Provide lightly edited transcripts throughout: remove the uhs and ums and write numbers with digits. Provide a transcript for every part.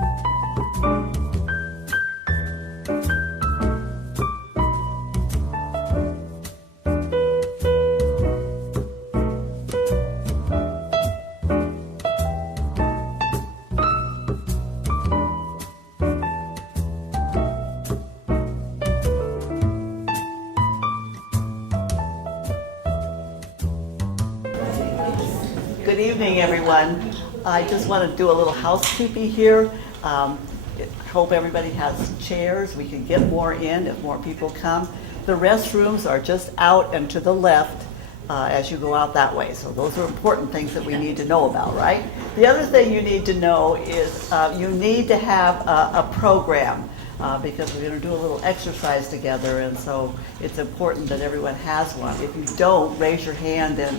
Good evening, everyone. I just want to do a little housekeeping here. Hope everybody has chairs. We can get more in if more people come. The restrooms are just out and to the left as you go out that way. So those are important things that we need to know about, right? The other thing you need to know is you need to have a program because we're going to do a little exercise together, and so it's important that everyone has one. If you don't, raise your hand and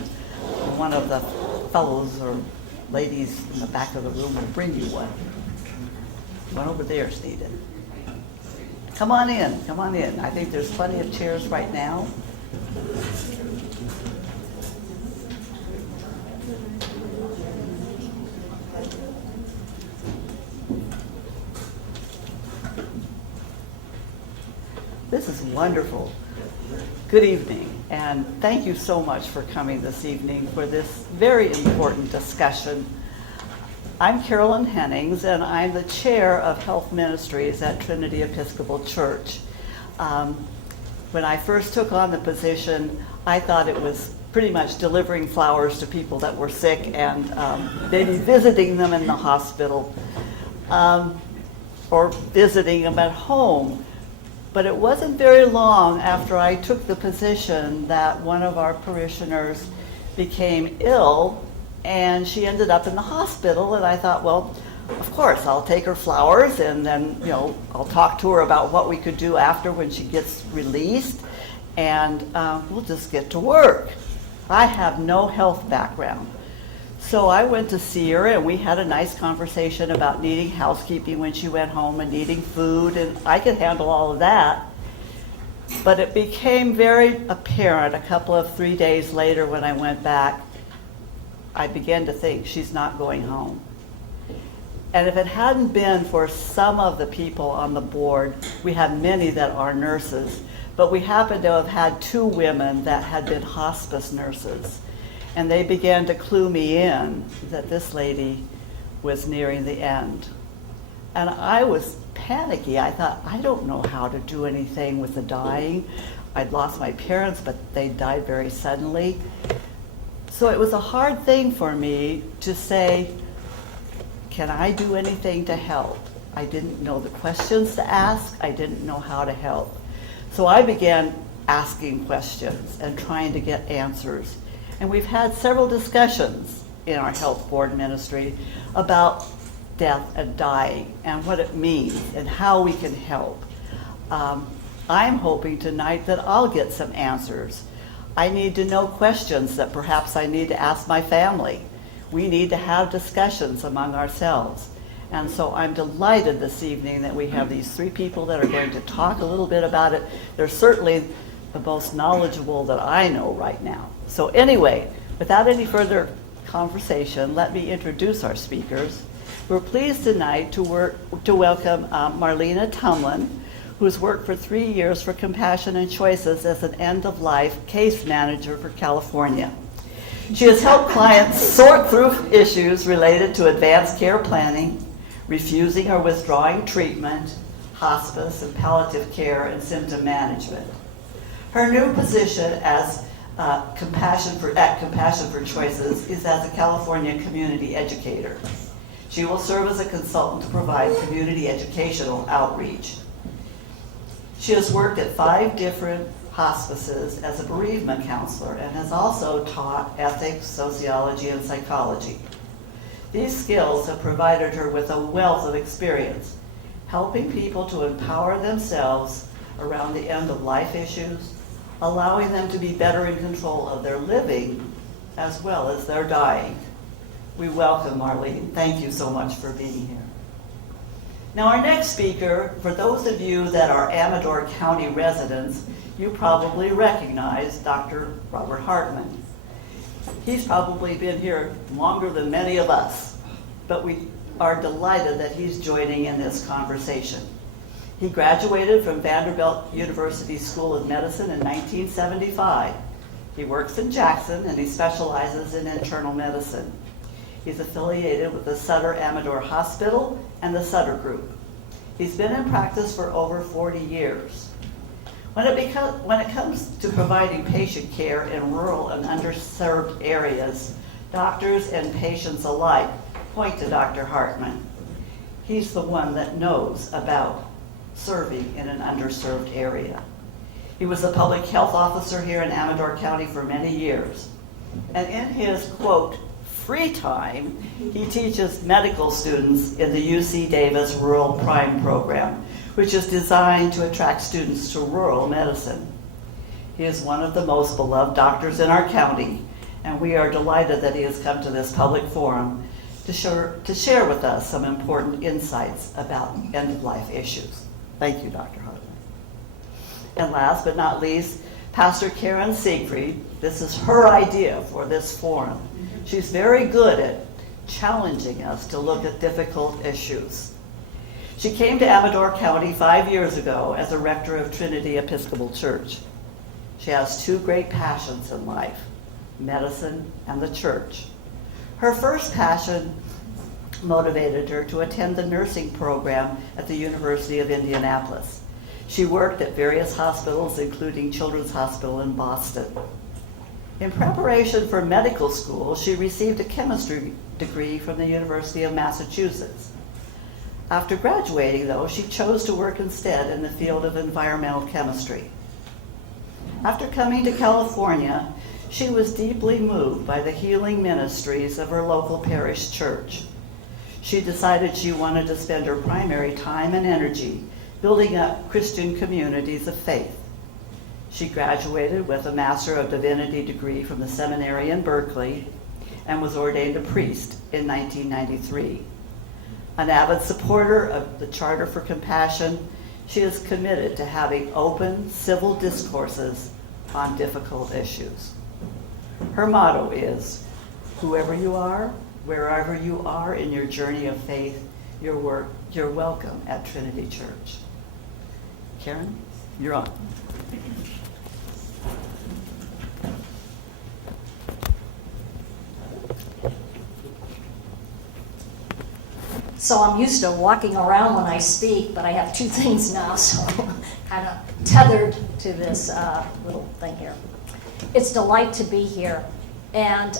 one of the fellows or ladies in the back of the room will bring you one. One over there is needed. Come on in, come on in. I think there's plenty of chairs right now. This is wonderful. Good evening, and thank you so much for coming this evening for this very important discussion. I'm Carolyn Hennings, and I'm the chair of Health Ministries at Trinity Episcopal Church. When I first took on the position, I thought it was pretty much delivering flowers to people that were sick and maybe visiting them in the hospital or visiting them at home. But it wasn't very long after I took the position that one of our parishioners became ill, and she ended up in the hospital, and I thought, well, of course, I'll take her flowers, and then, I'll talk to her about what we could do after when she gets released, and we'll just get to work. I have no health background. So I went to see her, and we had a nice conversation about needing housekeeping when she went home and needing food, and I could handle all of that. But it became very apparent a couple of 3 days later when I went back, I began to think she's not going home. And if it hadn't been for some of the people on the board, we had many that are nurses, but we happened to have had 2 women that had been hospice nurses. And they began to clue me in that this lady was nearing the end. And I was panicky. I thought, I don't know how to do anything with the dying. I'd lost my parents, but they died very suddenly. So it was a hard thing for me to say, can I do anything to help? I didn't know the questions to ask. I didn't know how to help. So I began asking questions and trying to get answers. And we've had several discussions in our health board ministry about death and dying and what it means and how we can help. I'm hoping tonight that I'll get some answers. I need to know questions that perhaps I need to ask my family. We need to have discussions among ourselves. And so I'm delighted this evening that we have these 3 people that are going to talk a little bit about it. They're certainly the most knowledgeable that I know right now. So anyway, without any further conversation, let me introduce our speakers. We're pleased tonight to welcome Marlena Tumlin, who's worked for 3 years for Compassion and Choices as an end-of-life case manager for California. She has helped clients sort through issues related to advanced care planning, refusing or withdrawing treatment, hospice and palliative care, and symptom management. Her new position as Compassion for Choices is as a California community educator. She will serve as a consultant to provide community educational outreach. She has worked at 5 different hospices as a bereavement counselor and has also taught ethics, sociology, and psychology. These skills have provided her with a wealth of experience, helping people to empower themselves around the end-of-life issues, allowing them to be better in control of their living as well as their dying. We welcome Marlene. Thank you so much for being here. Now our next speaker, for those of you that are Amador County residents, you probably recognize Dr. Robert Hartman. He's probably been here longer than many of us, but we are delighted that he's joining in this conversation. He graduated from Vanderbilt University School of Medicine in 1975. He works in Jackson and he specializes in internal medicine. He's affiliated with the Sutter Amador Hospital and the Sutter Group. He's been in practice for over 40 years. When it comes to providing patient care in rural and underserved areas, doctors and patients alike point to Dr. Hartman. He's the one that knows about serving in an underserved area. He was a public health officer here in Amador County for many years. And in his, quote, free time, he teaches medical students in the UC Davis Rural Prime Program, which is designed to attract students to rural medicine. He is one of the most beloved doctors in our county, and we are delighted that he has come to this public forum to share with us some important insights about end-of-life issues. Thank you, Dr. Hartman. And last but not least, Pastor Karen Siegfried. This is her idea for this forum. She's very good at challenging us to look at difficult issues. She came to Amador County 5 years ago as a rector of Trinity Episcopal Church. She has two great passions in life, medicine and the church. Her first passion motivated her to attend the nursing program at the University of Indianapolis. She worked at various hospitals, including Children's Hospital in Boston. In preparation for medical school, she received a chemistry degree from the University of Massachusetts. After graduating, though, she chose to work instead in the field of environmental chemistry. After coming to California, she was deeply moved by the healing ministries of her local parish church. She decided she wanted to spend her primary time and energy building up Christian communities of faith. She graduated with a Master of Divinity degree from the seminary in Berkeley and was ordained a priest in 1993. An avid supporter of the Charter for Compassion, she is committed to having open, civil discourses on difficult issues. Her motto is, whoever you are, wherever you are in your journey of faith, you're welcome at Trinity Church. Karen, you're on. So I'm used to walking around when I speak, but I have two things now, so I'm kind of tethered to this little thing here. It's a delight to be here. And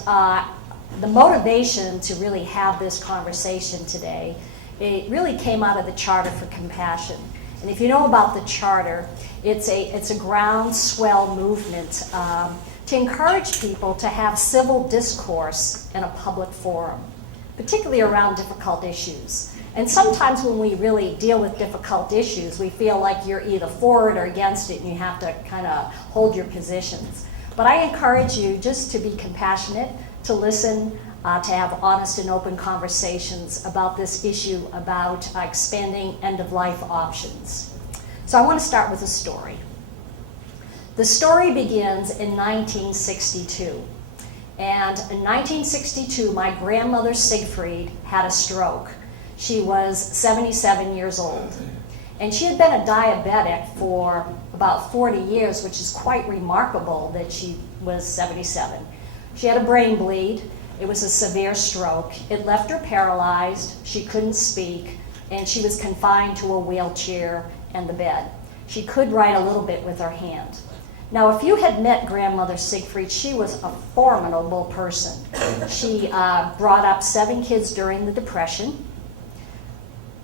the motivation to really have this conversation today, it really came out of the Charter for Compassion. And if you know about the Charter, it's a groundswell movement to encourage people to have civil discourse in a public forum, particularly around difficult issues. And sometimes when we really deal with difficult issues, we feel like you're either for it or against it, and you have to kind of hold your positions. But I encourage you just to be compassionate, to listen, to have honest and open conversations about this issue, about expanding end-of-life options. So I want to start with a story. The story begins in 1962. And in 1962, my grandmother Siegfried had a stroke. She was 77 years old. And she had been a diabetic for about 40 years, which is quite remarkable that she was 77. She had a brain bleed. It was a severe stroke. It left her paralyzed. She couldn't speak, and she was confined to a wheelchair and the bed. She could write a little bit with her hand. Now, if you had met Grandmother Siegfried, she was a formidable person. She brought up 7 kids during the Depression.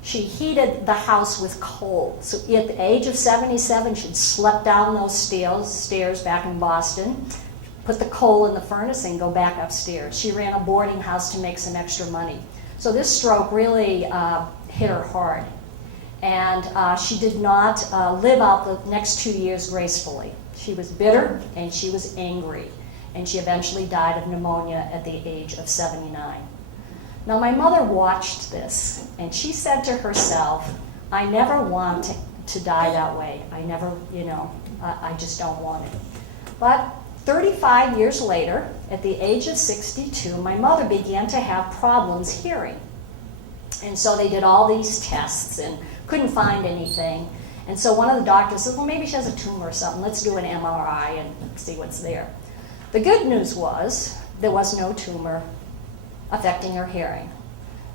She heated the house with coal. So at the age of 77, she'd slept down those stairs back in Boston, put the coal in the furnace, and go back upstairs. She ran a boarding house to make some extra money. So this stroke really hit her hard. And she did not live out the next 2 years gracefully. She was bitter and she was angry, and she eventually died of pneumonia at the age of 79. Now my mother watched this, and she said to herself, I never want to die that way. I never, I just don't want it. But 35 years later, at the age of 62, my mother began to have problems hearing. And so they did all these tests and couldn't find anything. And so one of the doctors said, well, maybe she has a tumor or something. Let's do an MRI and see what's there. The good news was there was no tumor affecting her hearing.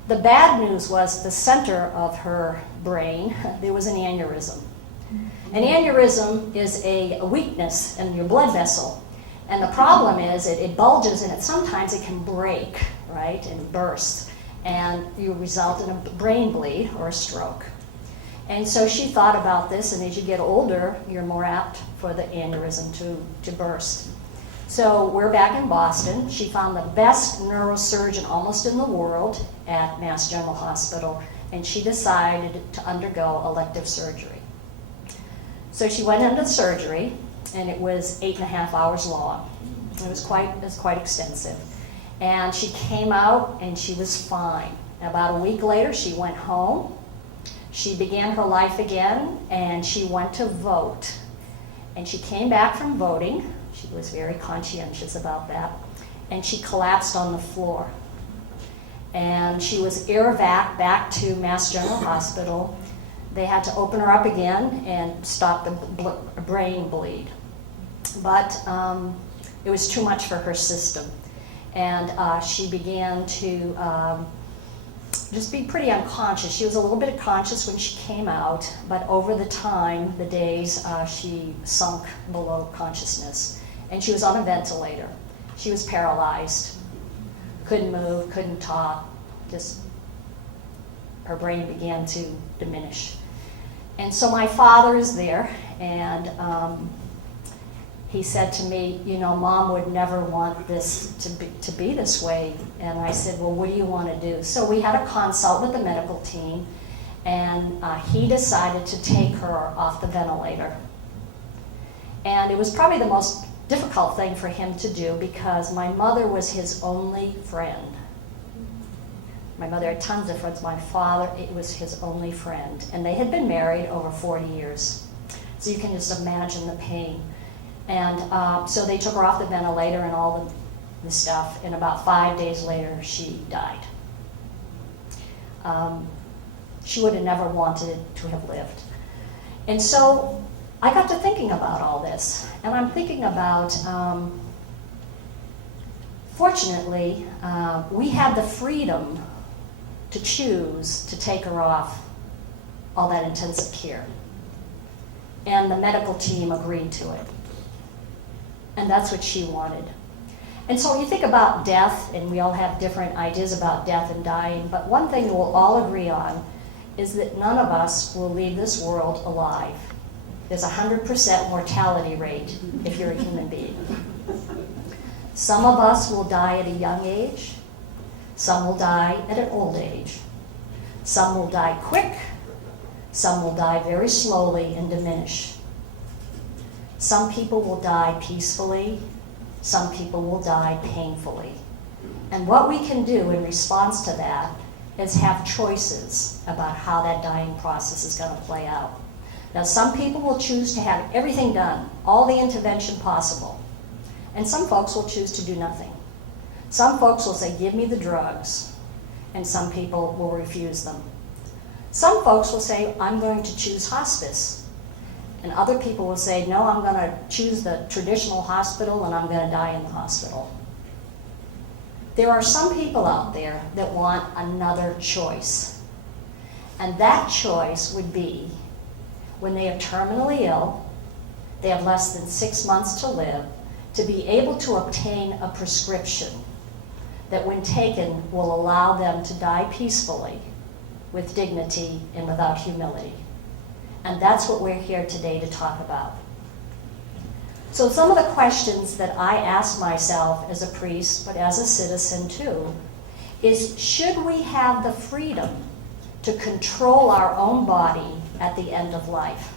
The bad news was the center of her brain, there was an aneurysm. An aneurysm is a weakness in your blood vessel. And the problem is it bulges and sometimes it can break, right, and burst. And you result in a brain bleed or a stroke. And so she thought about this, and as you get older, you're more apt for the aneurysm to burst. So we're back in Boston. She found the best neurosurgeon almost in the world at Mass General Hospital, and she decided to undergo elective surgery. So she went into surgery, and it was 8.5 hours long. It was quite extensive. And she came out, and she was fine. About a week later, she went home. She began her life again, and she went to vote. And she came back from voting. She was very conscientious about that. And she collapsed on the floor. And she was air-vac back to Mass General Hospital. They had to open her up again and stop the brain bleed. But it was too much for her system. And she began to just be pretty unconscious. She was a little bit conscious when she came out, but over the time, the days, she sunk below consciousness. And she was on a ventilator. She was paralyzed, couldn't move, couldn't talk, just her brain began to diminish. And so my father is there, and he said to me, you know, Mom would never want this to be this way. And I said, well, what do you want to do? So we had a consult with the medical team, and he decided to take her off the ventilator. And it was probably the most difficult thing for him to do because my mother was his only friend. My mother had tons of friends. My father, it was his only friend. And they had been married over 40 years. So you can just imagine the pain. And so they took her off the ventilator and all the stuff, and about 5 days later, she died. She would have never wanted to have lived. And so I got to thinking about all this, and I'm thinking about, fortunately, we had the freedom to choose to take her off all that intensive care. And the medical team agreed to it. And that's what she wanted. And so when you think about death, and we all have different ideas about death and dying, but one thing we'll all agree on is that none of us will leave this world alive. There's a 100% mortality rate if you're a human being. Some of us will die at a young age. Some will die at an old age. Some will die quick. Some will die very slowly and diminish. Some people will die peacefully. Some people will die painfully. And what we can do in response to that is have choices about how that dying process is going to play out. Now, some people will choose to have everything done, all the intervention possible. And some folks will choose to do nothing. Some folks will say, give me the drugs. And some people will refuse them. Some folks will say, I'm going to choose hospice. And other people will say, no, I'm going to choose the traditional hospital and I'm going to die in the hospital. There are some people out there that want another choice. And that choice would be when they are terminally ill, they have less than 6 months to live, to be able to obtain a prescription that when taken will allow them to die peacefully, with dignity and without humility. And that's what we're here today to talk about. So some of the questions that I ask myself as a priest, but as a citizen too, is should we have the freedom to control our own body at the end of life?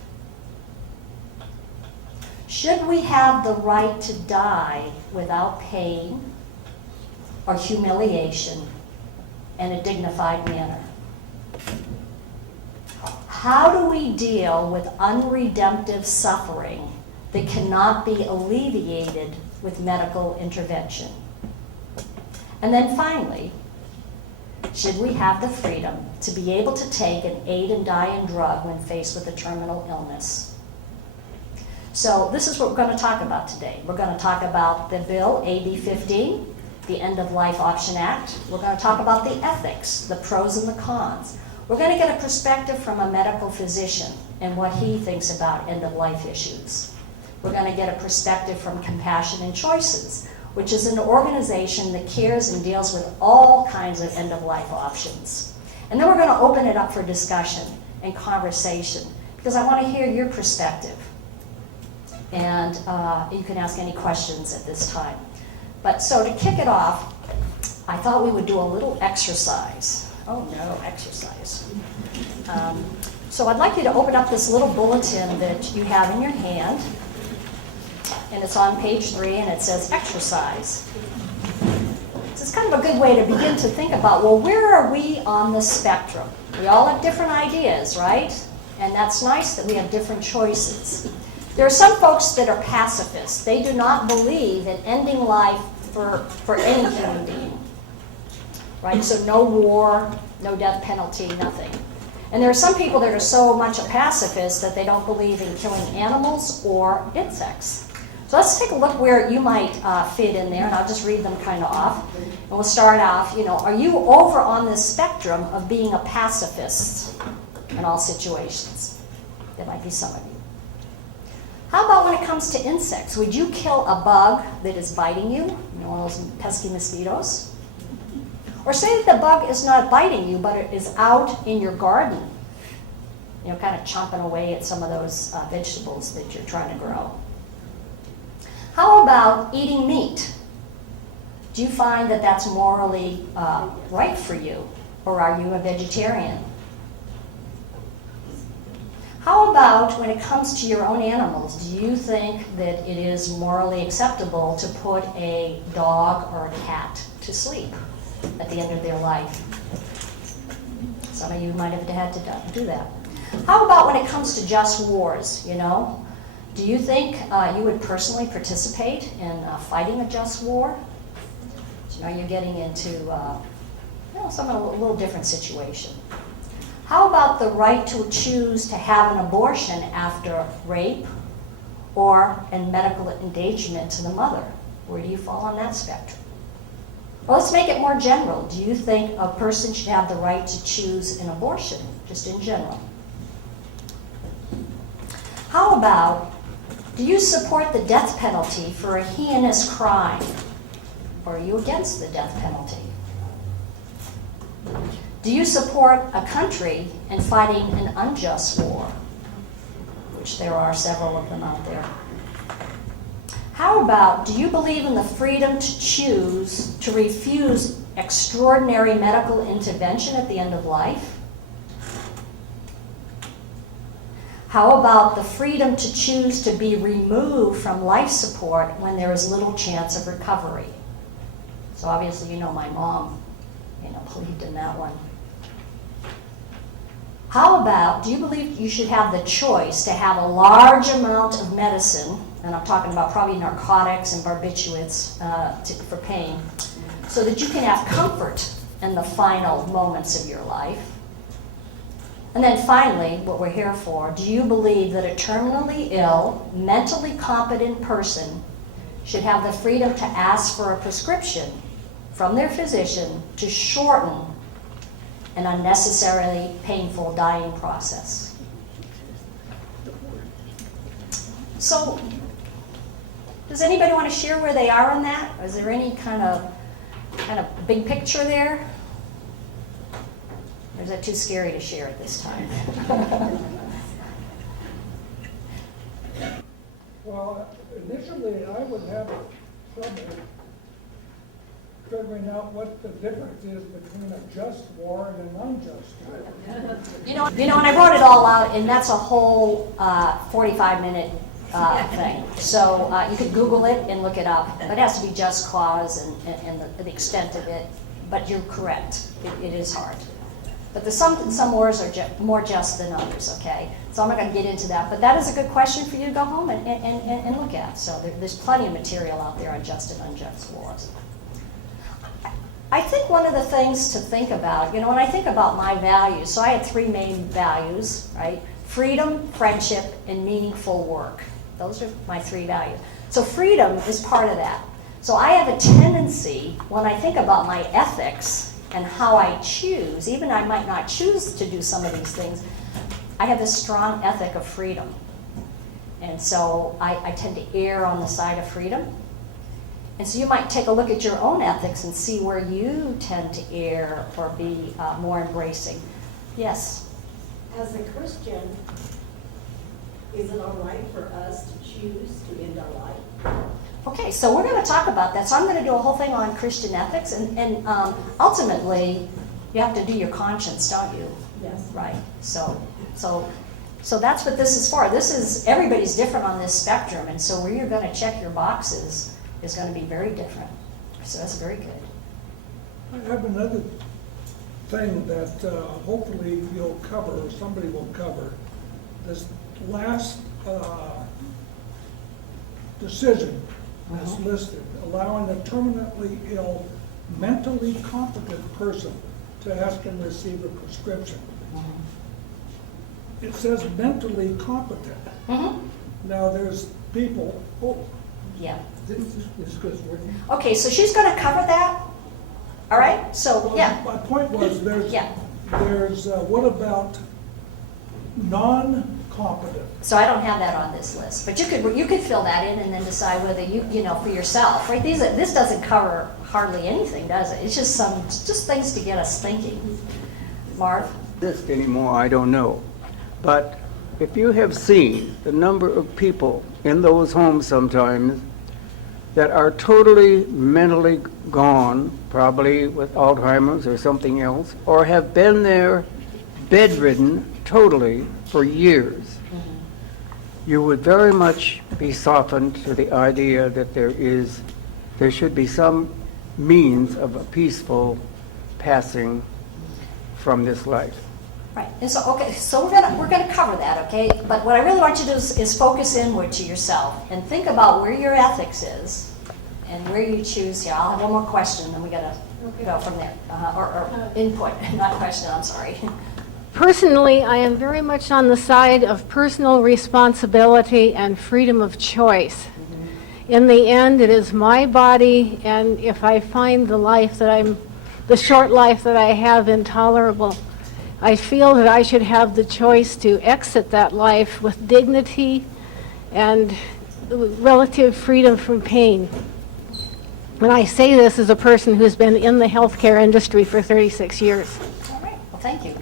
Should we have the right to die without pain or humiliation in a dignified manner? How do we deal with unredemptive suffering that cannot be alleviated with medical intervention? And then finally, should we have the freedom to be able to take an aid and die-in drug when faced with a terminal illness? So this is what we're going to talk about today. We're going to talk about the bill, AB 15, the End of Life Option Act. We're going to talk about the ethics, the pros and the cons. We're going to get a perspective from a medical physician and what he thinks about end-of-life issues. We're going to get a perspective from Compassion and Choices, which is an organization that cares and deals with all kinds of end-of-life options. And then we're going to open it up for discussion and conversation, because I want to hear your perspective. And you can ask any questions at this time. But so to kick it off, I thought we would do a little exercise. Oh no, exercise. So I'd like you to open up this little bulletin that you have in your hand. And it's on page 3, and it says exercise. So it's kind of a good way to begin to think about, well, where are we on the spectrum? We all have different ideas, right? And that's nice that we have different choices. There are some folks that are pacifists. They do not believe in ending life for any human being, right? So no war, no death penalty, nothing. And there are some people that are so much a pacifist that they don't believe in killing animals or insects. So let's take a look where you might fit in there, and I'll just read them kind of off. And we'll start off, are you over on the spectrum of being a pacifist in all situations? There might be some of you. How about when it comes to insects? Would you kill a bug that is biting you? One of those pesky mosquitoes? Or say that the bug is not biting you, but it is out in your garden, kind of chomping away at some of those vegetables that you're trying to grow. How about eating meat? Do you find that that's morally right for you, or are you a vegetarian? How about when it comes to your own animals? Do you think that it is morally acceptable to put a dog or a cat to sleep at the end of their life? Some of you might have had to do that. How about when it comes to just wars, Do you think you would personally participate in fighting a just war? You're getting into a little different situation. How about the right to choose to have an abortion after rape or in medical endangerment to the mother? Where do you fall on that spectrum? Well, let's make it more general. Do you think a person should have the right to choose an abortion, just in general? How about, do you support the death penalty for a heinous crime? Or are you against the death penalty? Do you support a country in fighting an unjust war? Which there are several of them out there. How about, do you believe in the freedom to choose to refuse extraordinary medical intervention at the end of life? How about the freedom to choose to be removed from life support when there is little chance of recovery? So obviously, my mom, believed in that one. How about, do you believe you should have the choice to have a large amount of medicine, and I'm talking about probably narcotics and barbiturates for pain, so that you can have comfort in the final moments of your life? And then finally, what we're here for, do you believe that a terminally ill, mentally competent person should have the freedom to ask for a prescription from their physician to shorten an unnecessarily painful dying process? So, does anybody want to share where they are on that? Is there any kind of big picture there? Or is that too scary to share at this time? Well, initially I would have trouble figuring out what the difference is between a just war and an unjust war. And I wrote it all out, and that's a whole 45-minute thing. So you could Google it and look it up. It has to be just cause and the extent of it. But you're correct. It is hard. But some wars are more just than others, okay? So I'm not going to get into that. But that is a good question for you to go home and look at. So there's plenty of material out there on just and unjust wars. I think one of the things to think about, when I think about my values, so I had 3 main values, right? Freedom, friendship, and meaningful work. Those are my 3 values. So freedom is part of that. So I have a tendency, when I think about my ethics and how I choose, even I might not choose to do some of these things, I have a strong ethic of freedom. And so I tend to err on the side of freedom. And so you might take a look at your own ethics and see where you tend to err or be more embracing. Yes? As a Christian, is it all right for us to choose to end our life? Okay, so we're going to talk about that. So I'm going to do a whole thing on Christian ethics. And ultimately, you have to do your conscience, don't you? Yes. Right. So that's what this is for. Everybody's different on this spectrum. And so where you're going to check your boxes is going to be very different. So that's very good. I have another thing that hopefully you'll cover, or somebody will cover. This last decision is listed, allowing a terminally ill, mentally competent person to ask and receive a prescription. It says mentally competent. Now there's people, Yeah. this goes working. Okay, so she's going to cover that. All right? So, yeah. My point was there's Yeah. What about non-competent? So I don't have that on this list, but you could fill that in and then decide whether you for yourself, right? This doesn't cover hardly anything, does it? It's just things to get us thinking. Marv? This anymore, I don't know. But if you have seen the number of people in those homes sometimes that are totally mentally gone, probably with Alzheimer's or something else, or have been there bedridden totally for years, you would very much be softened to the idea that there should be some means of a peaceful passing from this life. Right. And so, okay, so we're gonna cover that, okay? But what I really want you to do is focus inward to yourself and think about where your ethics is and where you choose here. I'll have one more question, then we gotta go from there. Or input, not question, I'm sorry. Personally, I am very much on the side of personal responsibility and freedom of choice. In the end, it is my body, and if I find the short life that I have intolerable, I feel that I should have the choice to exit that life with dignity and relative freedom from pain. And I say this as a person who's been in the healthcare industry for 36 years. All right, well, thank you.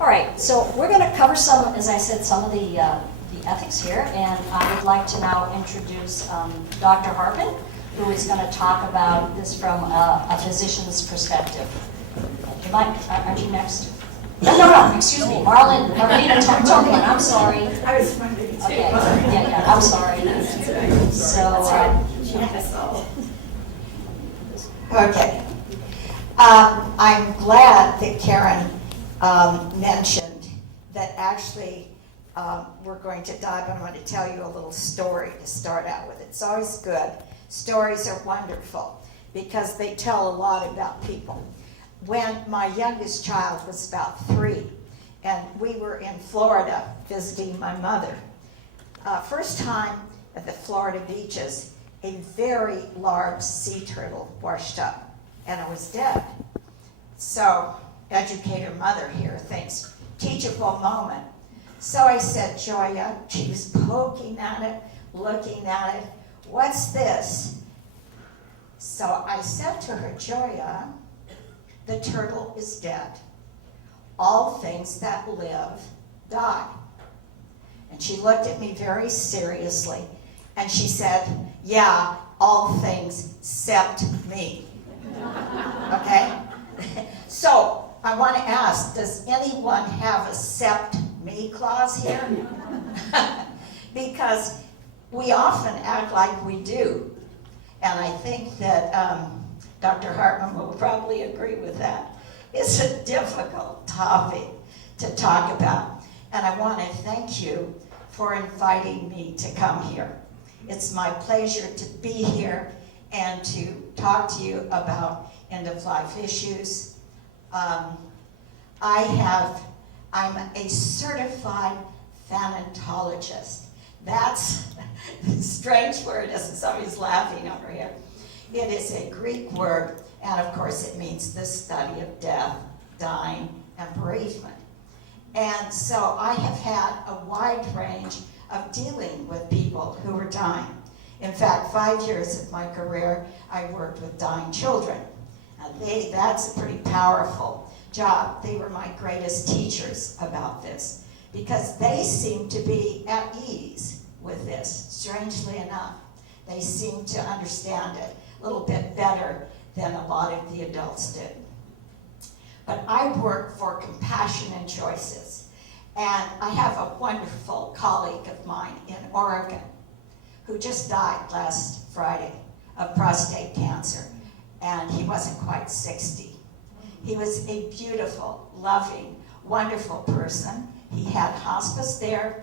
All right, so we're going to cover some, as I said, some of the ethics here, and I would like to now introduce Dr. Hartman, who is going to talk about this from a physician's perspective. Aren't you next? No, excuse me, Marlena Tomlin, I'm sorry. I was wondering too. Okay, yeah, I'm sorry. So, Okay. I'm glad that Karen mentioned that actually we're going to dive. I'm going to tell you a little story to start out with. It's always good. Stories are wonderful because they tell a lot about people. When my youngest child was about 3, and we were in Florida visiting my mother, first time at the Florida beaches, a very large sea turtle washed up, and it was dead. So, educator mother here thinks, teachable moment. So I said, Joya, she was poking at it, looking at it, what's this? So I said to her, Joya, the turtle is dead. All things that live die. And she looked at me very seriously, and she said, yeah, all things except me. Okay? So I want to ask, does anyone have a except me clause here? Because we often act like we do. And I think that Dr. Hartman will probably agree with that. It's a difficult topic to talk about. And I want to thank you for inviting me to come here. It's my pleasure to be here and to talk to you about end-of-life issues. I'm a certified thanatologist. That's a strange word, isn't somebody's laughing over here. It is a Greek word, and of course it means the study of death, dying, and bereavement. And so I have had a wide range of dealing with people who are dying. In fact, 5 years of my career, I worked with dying children. Now that's a pretty powerful job. They were my greatest teachers about this because they seemed to be at ease with this, strangely enough. They seemed to understand it a little bit better than a lot of the adults did. But I work for Compassion and Choices, and I have a wonderful colleague of mine in Oregon who just died last Friday of prostate cancer, and he wasn't quite 60. He was a beautiful, loving, wonderful person. He had hospice there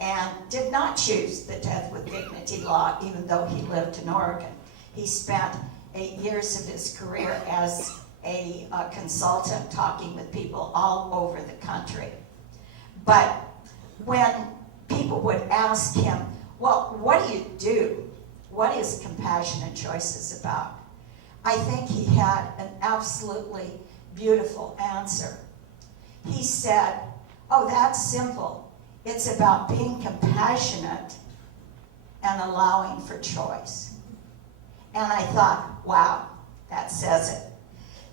and did not choose the Death with Dignity law, even though he lived in Oregon. He spent 8 years of his career as a consultant talking with people all over the country. But when people would ask him, well, what do you do? What is Compassion and Choices about? I think he had an absolutely beautiful answer. He said, oh, that's simple. It's about being compassionate and allowing for choice. And I thought, wow, that says it.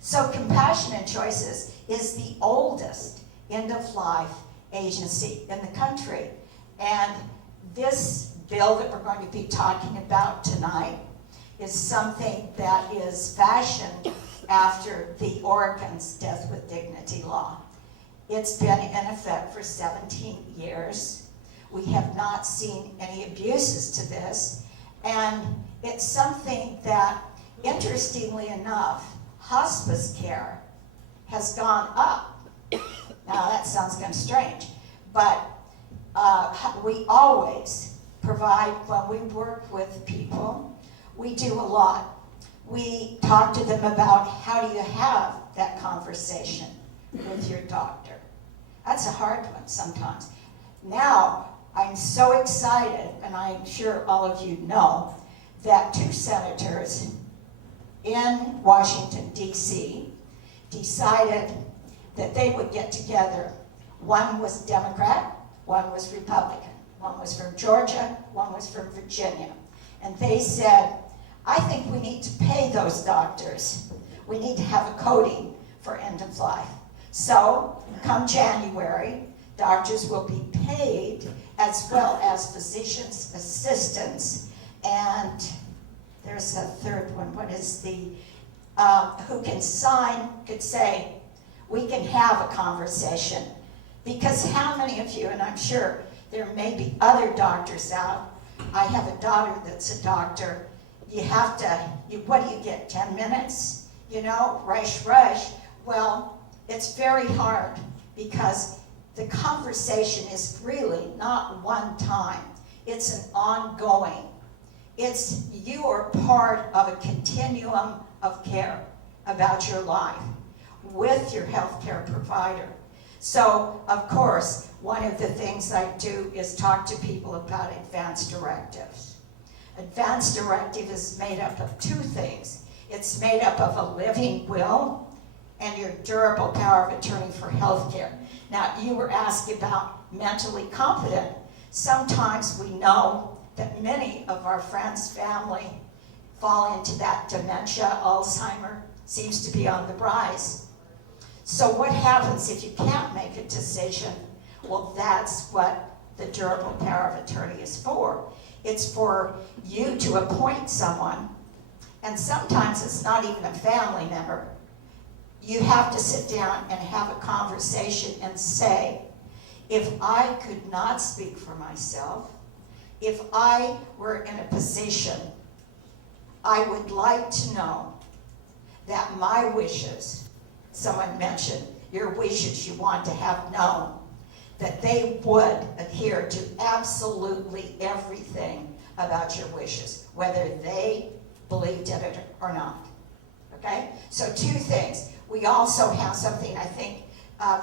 So Compassion and Choices is the oldest end-of-life agency in the country. And this bill that we're going to be talking about tonight is something that is fashioned after the Oregon's Death with Dignity law. It's been in effect for 17 years. We have not seen any abuses to this, and it's something that, interestingly enough, hospice care has gone up. Now that sounds kind of strange, but we always provide, when we work with people, we do a lot. We talk to them about how do you have that conversation with your doctor. That's a hard one sometimes. Now, I'm so excited, and I'm sure all of you know, that 2 senators in Washington, D.C. decided that they would get together. One was Democrat, one was Republican. One was from Georgia, one was from Virginia. And they said, I think we need to pay those doctors. We need to have a coding for end of life. So, come January, doctors will be paid as well as physicians' assistants. And there's a third one. What is the, who can sign, could say, we can have a conversation. Because how many of you, and I'm sure there may be other doctors out. I have a daughter that's a doctor. You have to, what do you get, 10 minutes? You know, rush. Well, it's very hard because the conversation is really not one time. It's an ongoing. It's, you are part of a continuum of care about your life with your healthcare provider. So, of course, one of the things I do is talk to people about advance directives. Advance directive is made up of 2 things. It's made up of a living will and your durable power of attorney for health care. Now, you were asked about mentally competent. Sometimes we know that many of our friends, family, fall into that dementia. Alzheimer seems to be on the rise. So what happens if you can't make a decision? Well, that's what the durable power of attorney is for. It's for you to appoint someone, and sometimes it's not even a family member. You have to sit down and have a conversation and say, if I could not speak for myself, if I were in a position, I would like to know that my wishes, someone mentioned your wishes you want to have known, that they would adhere to absolutely everything about your wishes, whether they believed in it or not. okay? So 2 things. We also have something, I think,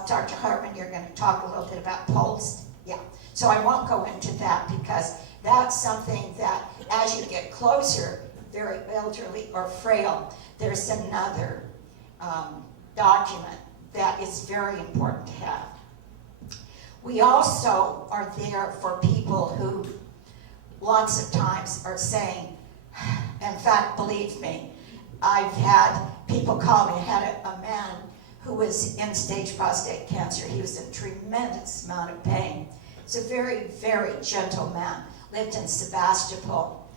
Dr. Hartman, you're going to talk a little bit about polls. Yeah. So I won't go into that because that's something that as you get closer, very elderly or frail, there's another document that is very important to have. We also are there for people who lots of times are saying, in fact, believe me, I've had people call me. I had a man who was end-stage prostate cancer. He was in tremendous amount of pain. He's a very, very gentle man, lived in Sebastopol.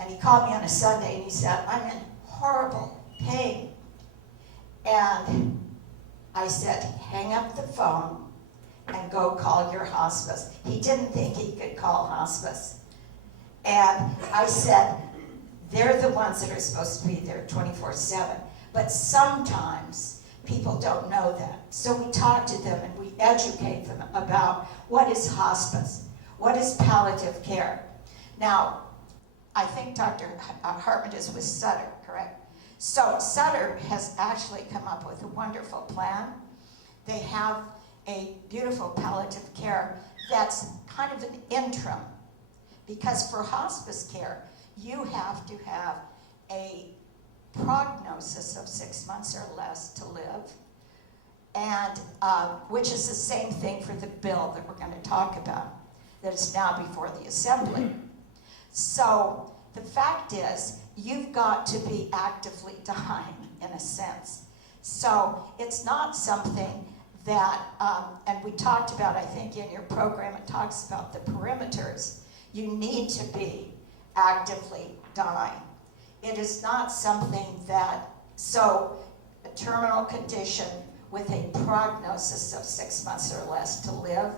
And he called me on a Sunday and he said, I'm in horrible pain. And I said, hang up the phone and go call your hospice. He didn't think he could call hospice. And I said, they're the ones that are supposed to be there 24/7. But sometimes people don't know that. So we talk to them and we educate them about what is hospice, what is palliative care. Now, I think Dr. Hartman is with Sutter, correct? So Sutter has actually come up with a wonderful plan. They have a beautiful palliative care that's kind of an interim. Because for hospice care, you have to have a prognosis of 6 months or less to live, and which is the same thing for the bill that we're going to talk about, that is now before the assembly. So the fact is, you've got to be actively dying in a sense. So it's not something that, and we talked about, I think in your program, it talks about the perimeters. You need to be actively dying. It is not something that, so a terminal condition with a prognosis of 6 months or less to live,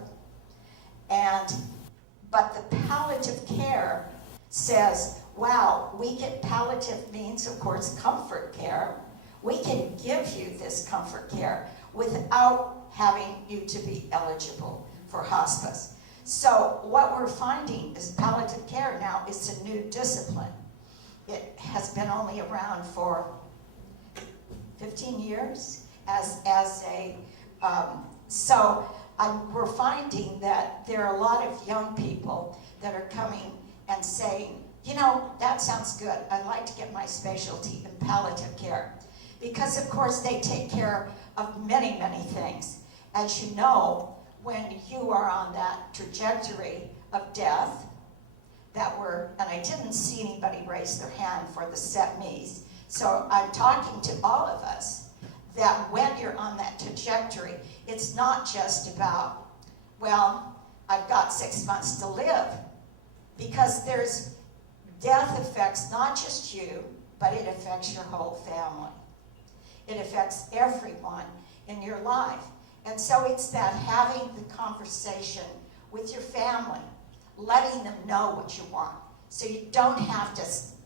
but the palliative care says, wow, we get palliative means, of course, comfort care. We can give you this comfort care without having you to be eligible for hospice. So what we're finding is palliative care now is a new discipline. It has been only around for 15 years we're finding that there are a lot of young people that are coming and saying, you know, that sounds good. I'd like to get my specialty in palliative care. Because of course they take care of many, many things. As you know, when you are on that trajectory of death, and I didn't see anybody raise their hand for the SEPMEs, so I'm talking to all of us, that when you're on that trajectory, it's not just about, well, I've got 6 months to live, because death affects not just you, but it affects your whole family. It affects everyone in your life. And so it's that having the conversation with your family, letting them know what you want. So you don't have to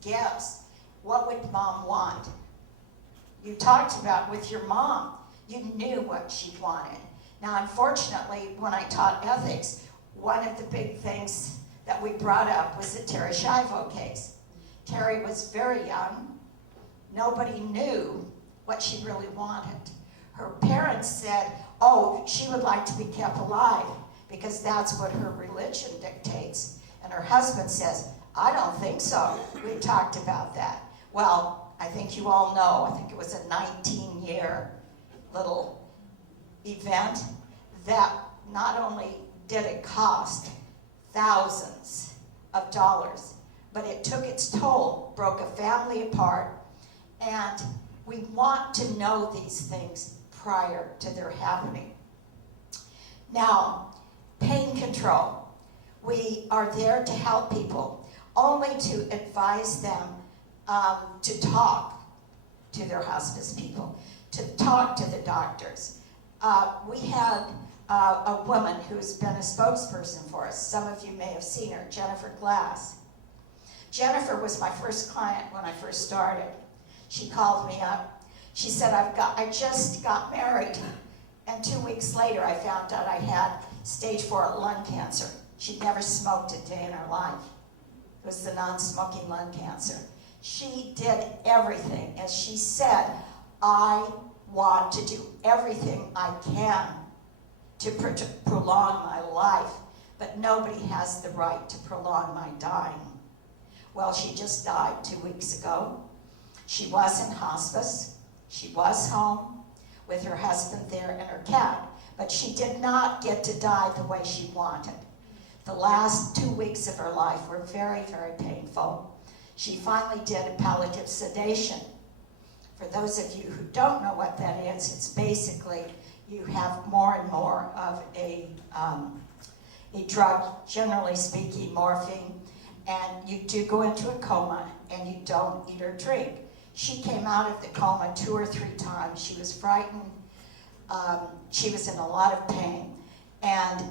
guess, what would mom want? You talked about with your mom, you knew what she wanted. Now, unfortunately, when I taught ethics, one of the big things that we brought up was the Terri Schiavo case. Terri was very young. Nobody knew what she really wanted. Her parents said, oh, she would like to be kept alive because that's what her religion dictates. And her husband says, I don't think so. We talked about that. Well, I think you all know, I think it was a 19-year little event that not only did it cost thousands of dollars, but it took its toll, broke a family apart, and we want to know these things prior to their happening. Now, pain control. We are there to help people, only to advise them to talk to their hospice people, to talk to the doctors. We had a woman who's been a spokesperson for us. Some of you may have seen her, Jennifer Glass. Jennifer was my first client when I first started. She called me up. She said, I just got married, and 2 weeks later I found out I had stage 4 lung cancer. She'd never smoked a day in her life. It was the non-smoking lung cancer. She did everything. As she said, I want to do everything I can to prolong my life, but nobody has the right to prolong my dying. Well, she just died 2 weeks ago. She was in hospice. She was home with her husband there and her cat, but she did not get to die the way she wanted. The last 2 weeks of her life were very, very painful. She finally did a palliative sedation. For those of you who don't know what that is, it's basically you have more and more of a drug, generally speaking, morphine, and you do go into a coma and you don't eat or drink. She came out of the coma 2 or 3 times. She was frightened. She was in a lot of pain. And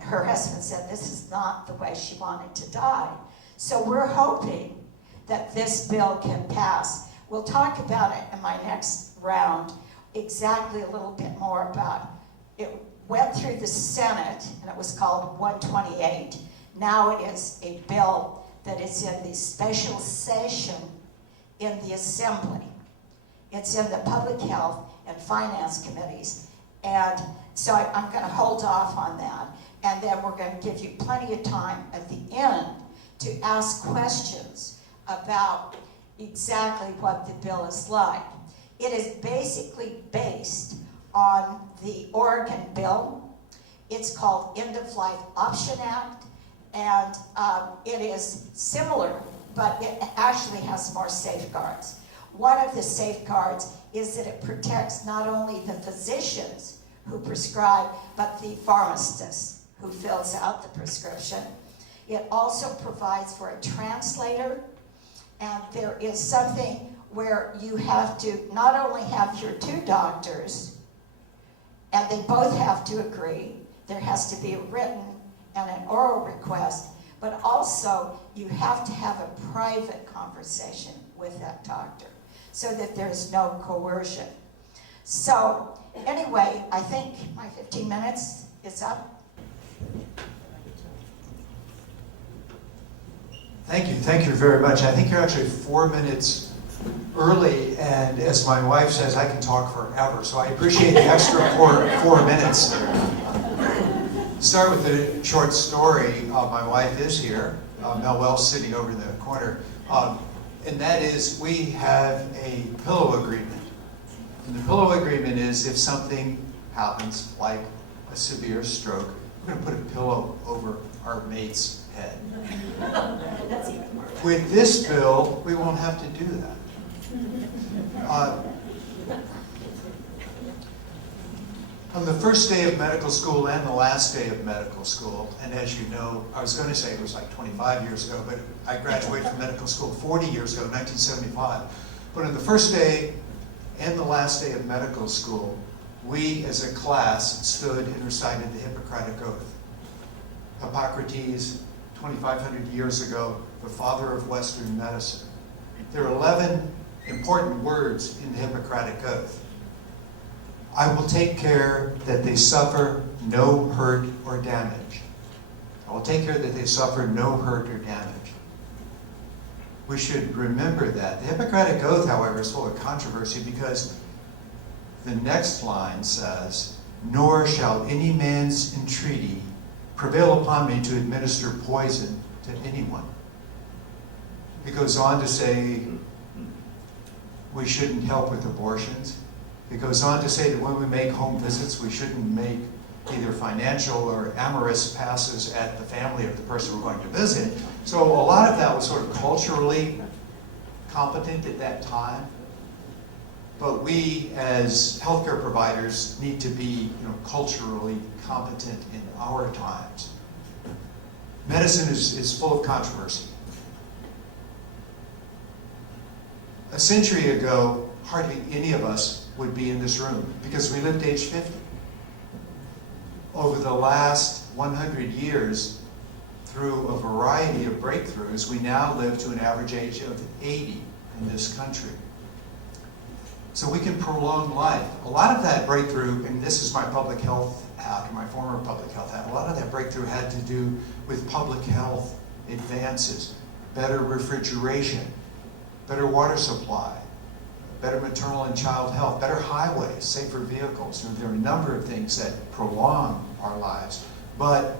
her husband said this is not the way she wanted to die. So we're hoping that this bill can pass. We'll talk about it in my next round, exactly a little bit more about it. Went through the Senate, and it was called 128. Now it is a bill that is in the special session in the Assembly. It's in the Public Health and Finance Committees. And so I'm going to hold off on that. And then we're going to give you plenty of time at the end to ask questions about exactly what the bill is like. It is basically based on the Oregon bill. It's called End of Life Option Act, and it is similar, but it actually has more safeguards. One of the safeguards is that it protects not only the physicians who prescribe, but the pharmacist who fills out the prescription. It also provides for a translator, and there is something where you have to not only have your 2 doctors, and they both have to agree, there has to be a written and an oral request, but also you have to have a private conversation with that doctor so that there's no coercion. So anyway, I think my 15 minutes is up. Thank you very much. I think you're actually 4 minutes early, and as my wife says, I can talk forever, so I appreciate the extra 4 minutes. Start with a short story. My wife is here. Mel Wells sitting over in the corner. And that is, we have a pillow agreement. And the pillow agreement is if something happens, like a severe stroke, we're going to put a pillow over our mate's head. With this bill, we won't have to do that. On the first day of medical school and the last day of medical school, and as you know, I was going to say it was like 25 years ago, but I graduated from medical school 40 years ago, 1975. But on the first day and the last day of medical school, we as a class stood and recited the Hippocratic Oath. Hippocrates, 2,500 years ago, the father of Western medicine. There are 11 important words in the Hippocratic Oath. I will take care that they suffer no hurt or damage. I will take care that they suffer no hurt or damage. We should remember that. The Hippocratic Oath, however, is full of controversy because the next line says, nor shall any man's entreaty prevail upon me to administer poison to anyone. It goes on to say we shouldn't help with abortions. It goes on to say that when we make home visits, we shouldn't make either financial or amorous passes at the family of the person we're going to visit. So a lot of that was sort of culturally competent at that time. But we, as healthcare providers, need to be, culturally competent in our times. Medicine is full of controversy. A century ago, hardly any of us would be in this room because we lived to age 50. Over the last 100 years, through a variety of breakthroughs, we now live to an average age of 80 in this country. So we can prolong life. A lot of that breakthrough, and this is my public health hat, or my former public health hat, a lot of that breakthrough had to do with public health advances, better refrigeration, better water supply, better maternal and child health, better highways, safer vehicles. There are a number of things that prolong our lives, but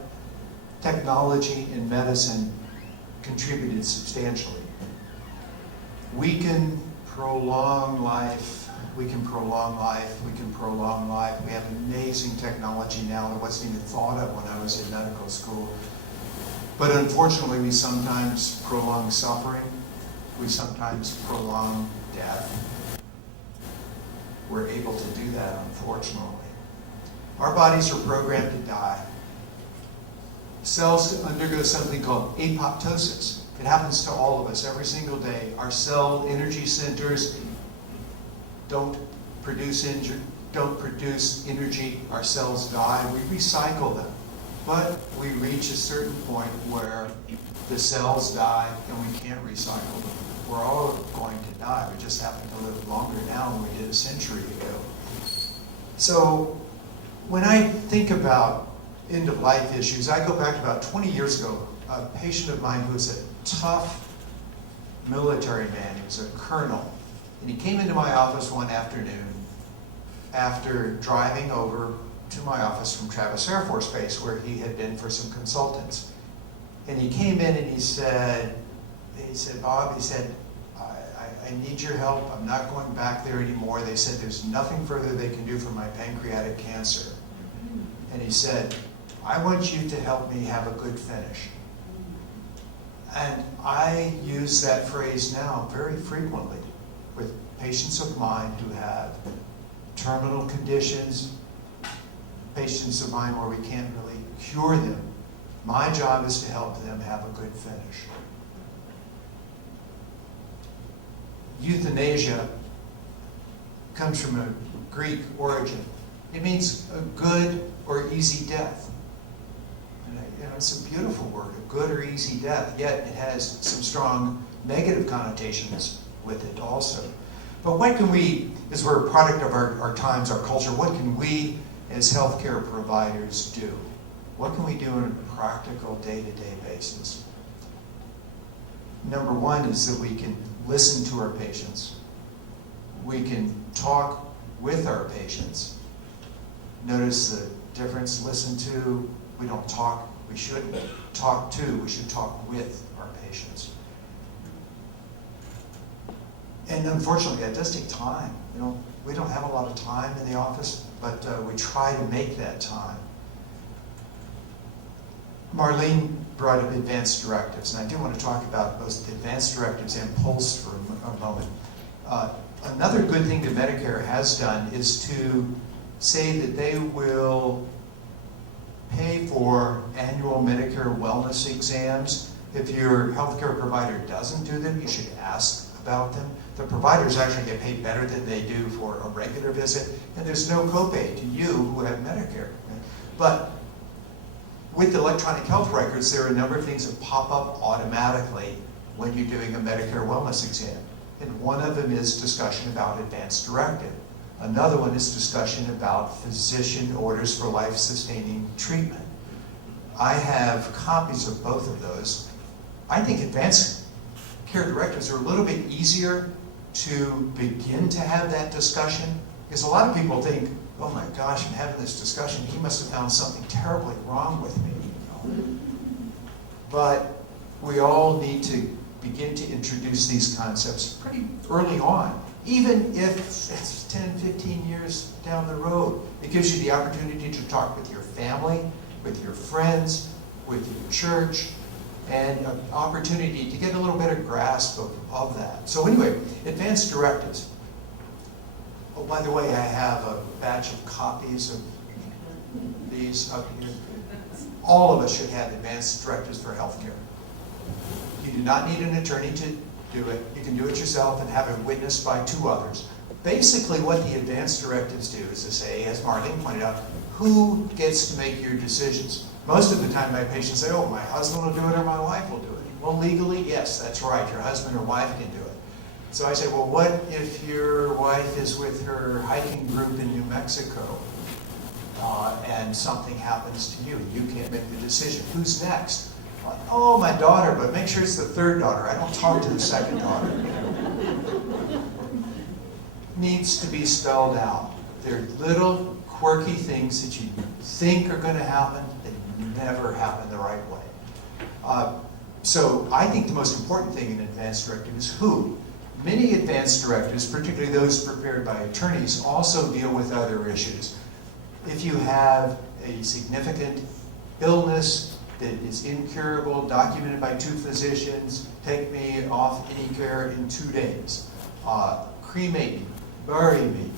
technology and medicine contributed substantially. We can prolong life, we can prolong life, we can prolong life. We have amazing technology now that wasn't even thought of when I was in medical school. But unfortunately, we sometimes prolong suffering, we sometimes prolong death. We're able to do that, unfortunately. Our bodies are programmed to die. Cells undergo something called apoptosis. It happens to all of us every single day. Our cell energy centers don't produce energy. Our cells die. We recycle them. But we reach a certain point where the cells die and we can't recycle them. We're all going to die. We just happen to live longer now than we did a century ago. So when I think about end-of-life issues, I go back about 20 years ago. A patient of mine who was a tough military man, he was a colonel, and he came into my office one afternoon after driving over to my office from Travis Air Force Base, where he had been for some consultants. And he came in and he said, Bob, he said, I need your help. I'm not going back there anymore. They said there's nothing further they can do for my pancreatic cancer. And he said, I want you to help me have a good finish. And I use that phrase now very frequently with patients of mine who have terminal conditions, patients of mine where we can't really cure them. My job is to help them have a good finish. Euthanasia comes from a Greek origin. It means a good or easy death. And it's a beautiful word, a good or easy death, yet it has some strong negative connotations with it also. But what can we, as we're a product of our times, our culture, what can we as healthcare providers do? What can we do on a practical day-to-day basis? Number one is that we can listen to our patients. We can talk with our patients. Notice the difference. Listen to, we don't talk, we shouldn't talk to, we should talk with our patients. And unfortunately, that does take time. We don't have a lot of time in the office, but we try to make that time. Marlene brought up advanced directives, and I do want to talk about both advanced directives and PULSE for a moment. Another good thing that Medicare has done is to say that they will pay for annual Medicare wellness exams. If your healthcare provider doesn't do them, you should ask about them. The providers actually get paid better than they do for a regular visit, and there's no copay to you who have Medicare. But with electronic health records, there are a number of things that pop up automatically when you're doing a Medicare wellness exam. And one of them is discussion about advanced directive. Another one is discussion about physician orders for life-sustaining treatment. I have copies of both of those. I think advanced care directives are a little bit easier to begin to have that discussion, because a lot of people think, oh my gosh, I'm having this discussion, he must have found something terribly wrong with me. But we all need to begin to introduce these concepts pretty early on, even if it's 10, 15 years down the road. It gives you the opportunity to talk with your family, with your friends, with your church, and an opportunity to get a little better grasp of that. So anyway, advanced directives. Oh, by the way, I have a batch of copies of these up here. All of us should have advanced directives for healthcare. You do not need an attorney to do it. You can do it yourself and have it witnessed by 2 others. Basically, what the advanced directives do is to say, as Marlene pointed out, who gets to make your decisions? Most of the time, my patients say, oh, my husband will do it or my wife will do it. Well, legally, yes, that's right. Your husband or wife can do it. So I say, well, what if your wife is with her hiking group in New Mexico and something happens to you? You can't make the decision. Who's next? Oh, my daughter, but make sure it's the 3rd daughter. I don't talk to the 2nd daughter. needs to be spelled out. They're little quirky things that you think are going to happen that never happen the right way. So I think the most important thing in an advance directive is who. Many advance directives, particularly those prepared by attorneys, also deal with other issues. If you have a significant illness that is incurable, documented by 2 physicians, take me off any care in 2 days. Cremate me, bury me,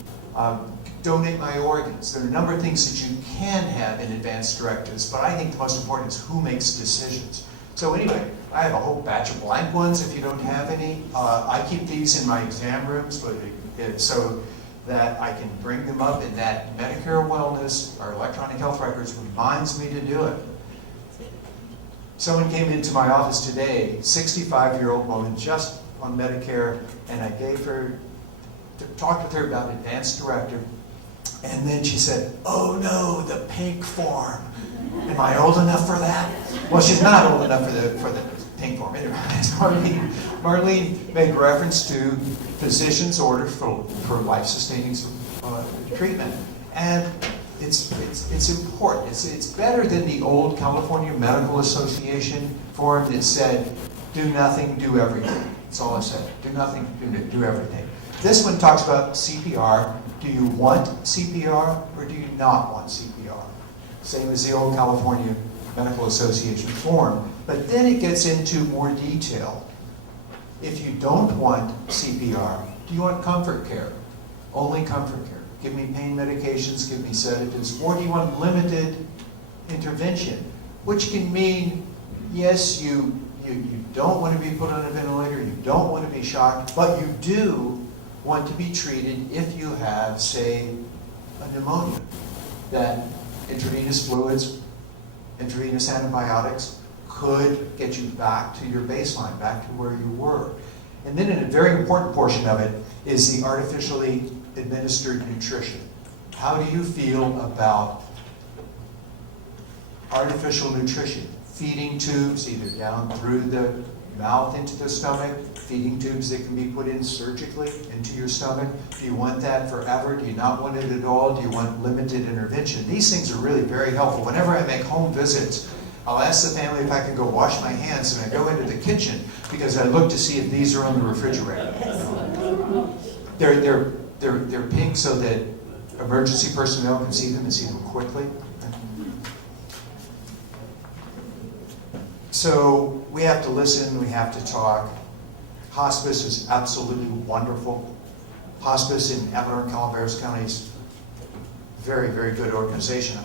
donate my organs. There are a number of things that you can have in advance directives, but I think the most important is who makes decisions. So anyway, I have a whole batch of blank ones if you don't have any. I keep these in my exam rooms so that I can bring them up, and that Medicare Wellness, our electronic health records, reminds me to do it. Someone came into my office today, 65-year-old woman, just on Medicare, and I talked with her about advance directive, and then she said, "Oh no, the pink form. Am I old enough for that?" Well, she's not old enough for the pink form. Anyway, Marlene made reference to physician's order for life-sustaining treatment, and it's important. It's better than the old California Medical Association form that said, "Do nothing, do everything." That's all it said. Do nothing, do everything. This one talks about CPR. Do you want CPR or do you not want CPR? Same as the old California Medical Association form. But then it gets into more detail. If you don't want CPR, do you want comfort care? Only comfort care. Give me pain medications, give me sedatives. Or do you want limited intervention? Which can mean, yes, you don't want to be put on a ventilator, you don't want to be shocked, but you do want to be treated if you have, say, a pneumonia. That intravenous fluids, intravenous antibiotics could get you back to your baseline, back to where you were. And then a very important portion of it is the artificially administered nutrition. How do you feel about artificial nutrition? Feeding tubes, either down through the mouth into the stomach, feeding tubes that can be put in surgically into your stomach. Do you want that forever? Do you not want it at all? Do you want limited intervention? These things are really very helpful. Whenever I make home visits, I'll ask the family if I can go wash my hands, and I go into the kitchen because I look to see if these are on the refrigerator. They're pink so that emergency personnel can see them and see them quickly. So we have to listen, we have to talk. Hospice is absolutely wonderful. Hospice in Amador and Calaveras counties, very, very good organization.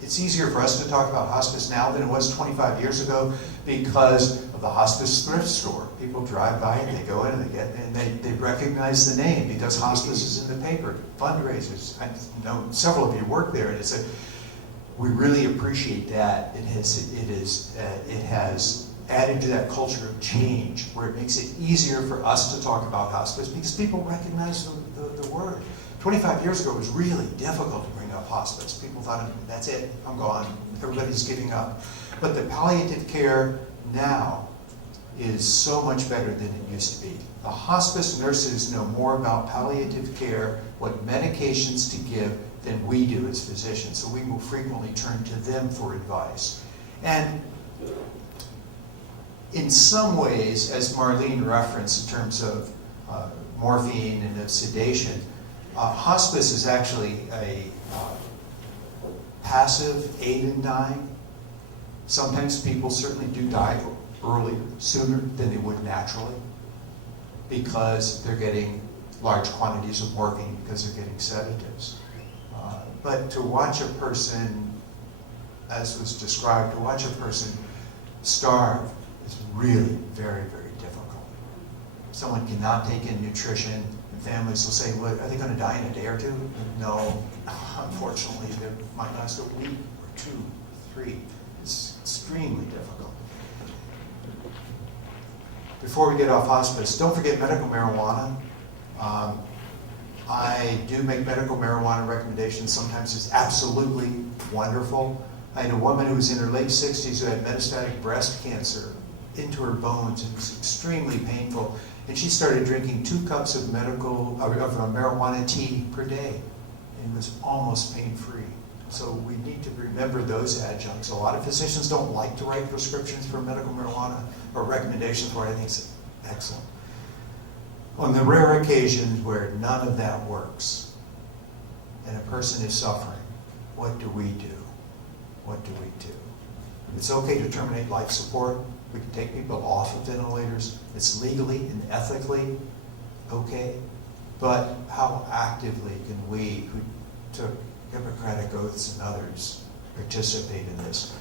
It's easier for us to talk about hospice now than it was 25 years ago because of the hospice thrift store. People drive by and they go in and they recognize the name because hospice is in the paper. Fundraisers. I know several of you work there, and we really appreciate that. It has added to that culture of change where it makes it easier for us to talk about hospice because people recognize the word. 25 years ago, it was really difficult to bring up hospice. People thought, that's it, I'm gone, everybody's giving up. But the palliative care now is so much better than it used to be. The hospice nurses know more about palliative care, what medications to give, than we do as physicians. So we will frequently turn to them for advice. And in some ways, as Marlene referenced in terms of morphine and of sedation, hospice is actually a passive aid in dying. Sometimes people certainly do die earlier, sooner than they would naturally, because they're getting large quantities of morphine because they're getting sedatives. But to watch a person, as was described, to watch a person starve is really very, very difficult. Someone cannot take in nutrition, and families will say, well, are they going to die in a day or two? No, unfortunately, they might last a week or 2, 3. It's extremely difficult. Before we get off hospice, don't forget medical marijuana. I do make medical marijuana recommendations. Sometimes it's absolutely wonderful. I had a woman who was in her late 60s who had metastatic breast cancer into her bones. It was extremely painful. And she started drinking 2 cups of marijuana tea per day and was almost pain-free. So we need to remember those adjuncts. A lot of physicians don't like to write prescriptions for medical marijuana or recommendations for it. I think it's excellent. On the rare occasions where none of that works and a person is suffering, what do we do? What do we do? It's okay to terminate life support. We can take people off of ventilators. It's legally and ethically okay. But how actively can we, who took Hippocratic Oaths and others, participate in this?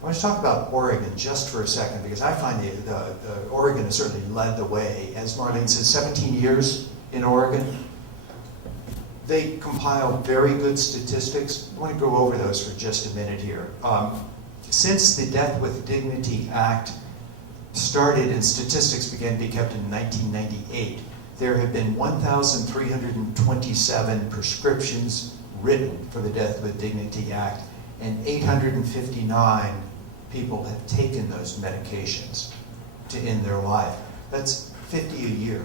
I want to talk about Oregon just for a second, because I find the Oregon has certainly led the way. As Marlene said, 17 years in Oregon. They compile very good statistics. I want to go over those for just a minute here. Since the Death with Dignity Act started and statistics began to be kept in 1998, there have been 1,327 prescriptions written for the Death with Dignity Act, and 859 people have taken those medications to end their life. That's 50 a year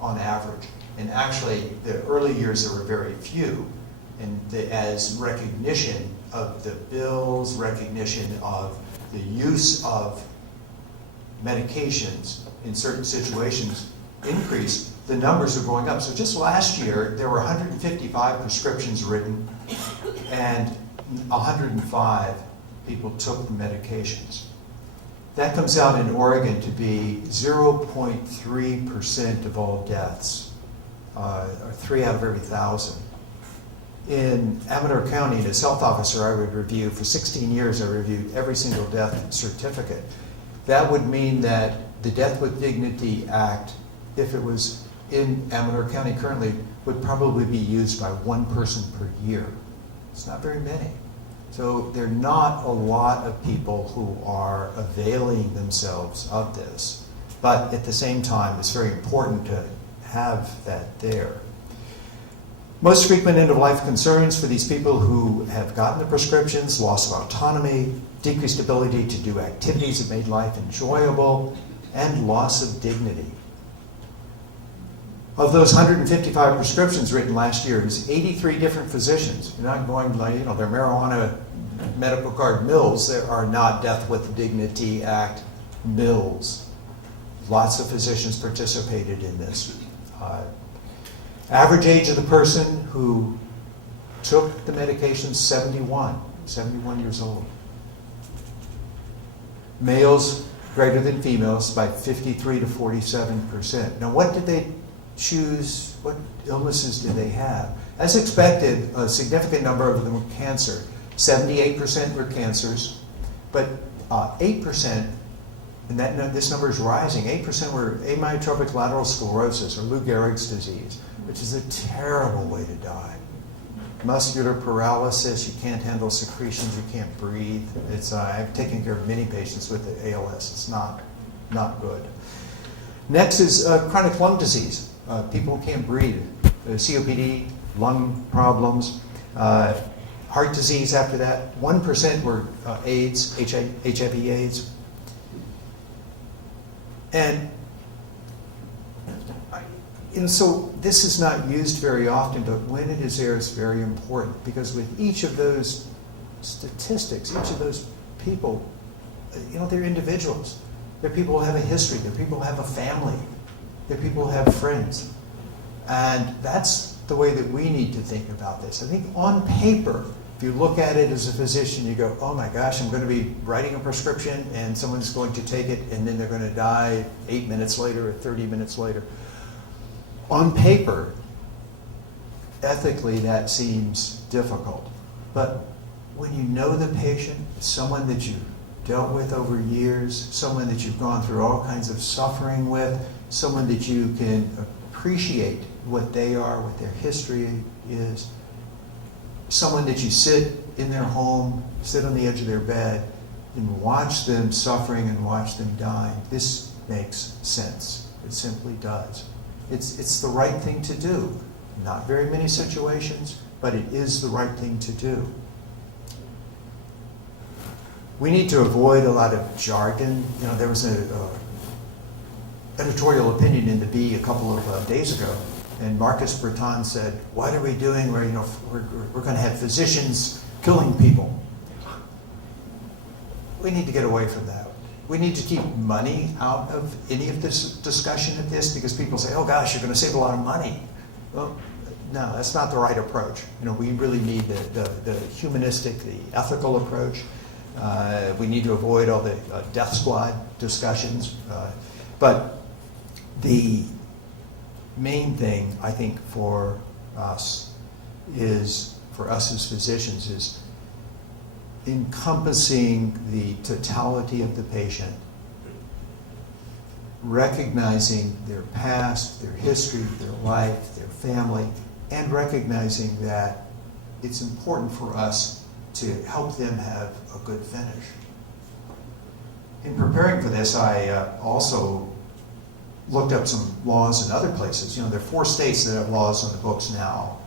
on average. And actually, the early years there were very few, and as recognition of the bills, recognition of the use of medications in certain situations increased, the numbers are going up. So just last year, there were 155 prescriptions written, and 105 people took the medications. That comes out in Oregon to be 0.3% of all deaths, or 3 out of every 1,000. In Amador County, as health officer, I would review, for 16 years, I reviewed every single death certificate. That would mean that the Death with Dignity Act, if it was in Amador County currently, would probably be used by 1 person per year. It's not very many. So there are not a lot of people who are availing themselves of this. But at the same time, it's very important to have that there. Most frequent end-of-life concerns for these people who have gotten the prescriptions: loss of autonomy, decreased ability to do activities that made life enjoyable, and loss of dignity. Of those 155 prescriptions written last year, it was 83 different physicians. You're not going like, they're marijuana medical card mills. There are not Death with Dignity Act mills. Lots of physicians participated in this. Average age of the person who took the medication, 71 years old. Males greater than females by 53 to 47%. Now, what did they choose? What illnesses did they have? As expected, a significant number of them were cancer. 78% were cancers, but 8%, and this number is rising, 8% were amyotrophic lateral sclerosis, or Lou Gehrig's disease, which is a terrible way to die. Muscular paralysis, you can't handle secretions, you can't breathe. I've taken care of many patients with the ALS. It's not good. Next is chronic lung disease. People who can't breathe. COPD, lung problems. Heart disease after that. 1% were AIDS, HIV/AIDS. And so this is not used very often, but when it is there, it's very important, because with each of those statistics, each of those people, they're individuals. They're people who have a history. They're people who have a family. They're people who have friends. And that's the way that we need to think about this. I think on paper, if you look at it as a physician, you go, oh my gosh, I'm going to be writing a prescription and someone's going to take it and then they're going to die 8 minutes later or 30 minutes later. On paper, ethically, that seems difficult. But when you know the patient, someone that you've dealt with over years, someone that you've gone through all kinds of suffering with, someone that you can appreciate what they are, what their history is, someone that you sit in their home, sit on the edge of their bed, and watch them suffering and watch them dying, this makes sense. It simply does. It's the right thing to do. Not very many situations, but it is the right thing to do. We need to avoid a lot of jargon. There was editorial opinion in the Bee a couple of days ago, and Marcus Breton said, "What are we doing? We're going to have physicians killing people." We need to get away from that. We need to keep money out of any of this discussion of this, because people say, "Oh gosh, you're going to save a lot of money." Well, no, that's not the right approach. We really need the humanistic, the ethical approach. We need to avoid all the death squad discussions. But the main thing, I think, for us as physicians, is encompassing the totality of the patient, recognizing their past, their history, their life, their family, and recognizing that it's important for us to help them have a good finish. In preparing for this, I also looked up some laws in other places. There are 4 states that have laws on the books now: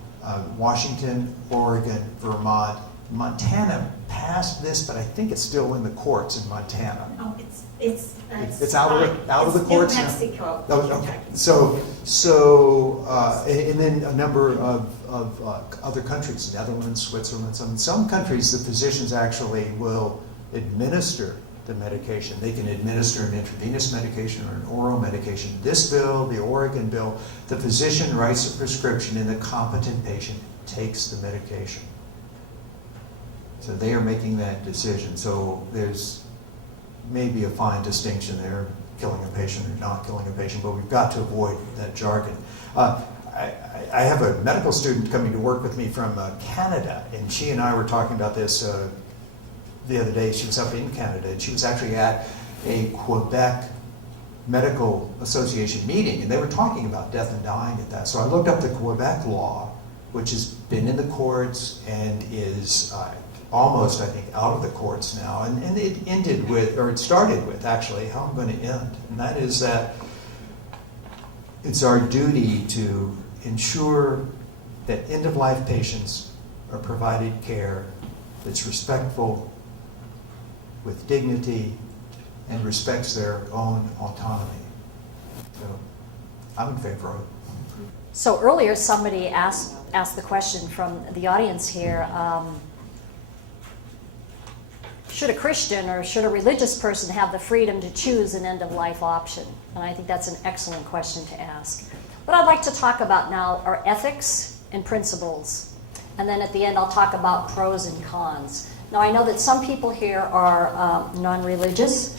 Washington, Oregon, Vermont. Montana passed this, but I think it's still in the courts in Montana. Oh, it's out of the courts now? New Mexico. Oh, okay. And then a number of other countries, Netherlands, Switzerland. Some countries, the physicians actually will administer the medication. They can administer an intravenous medication or an oral medication. This bill, the Oregon bill, the physician writes a prescription and the competent patient takes the medication. So they are making that decision. So there's maybe a fine distinction there, killing a patient or not killing a patient, but we've got to avoid that jargon. I have a medical student coming to work with me from Canada, and she and I were talking about this the other day. She was up in Canada, and she was actually at a Quebec Medical Association meeting, and they were talking about death and dying at that. So I looked up the Quebec law, which has been in the courts and is almost, I think, out of the courts now. And it started with, actually, how I'm going to end. And that is that it's our duty to ensure that end-of-life patients are provided care that's respectful, with dignity, and respects their own autonomy. So I'm in favor of it. So earlier, somebody asked the question from the audience here, should a Christian or should a religious person have the freedom to choose an end-of-life option? And I think that's an excellent question to ask. What I'd like to talk about now are ethics and principles. And then at the end, I'll talk about pros and cons. Now, I know that some people here are non-religious,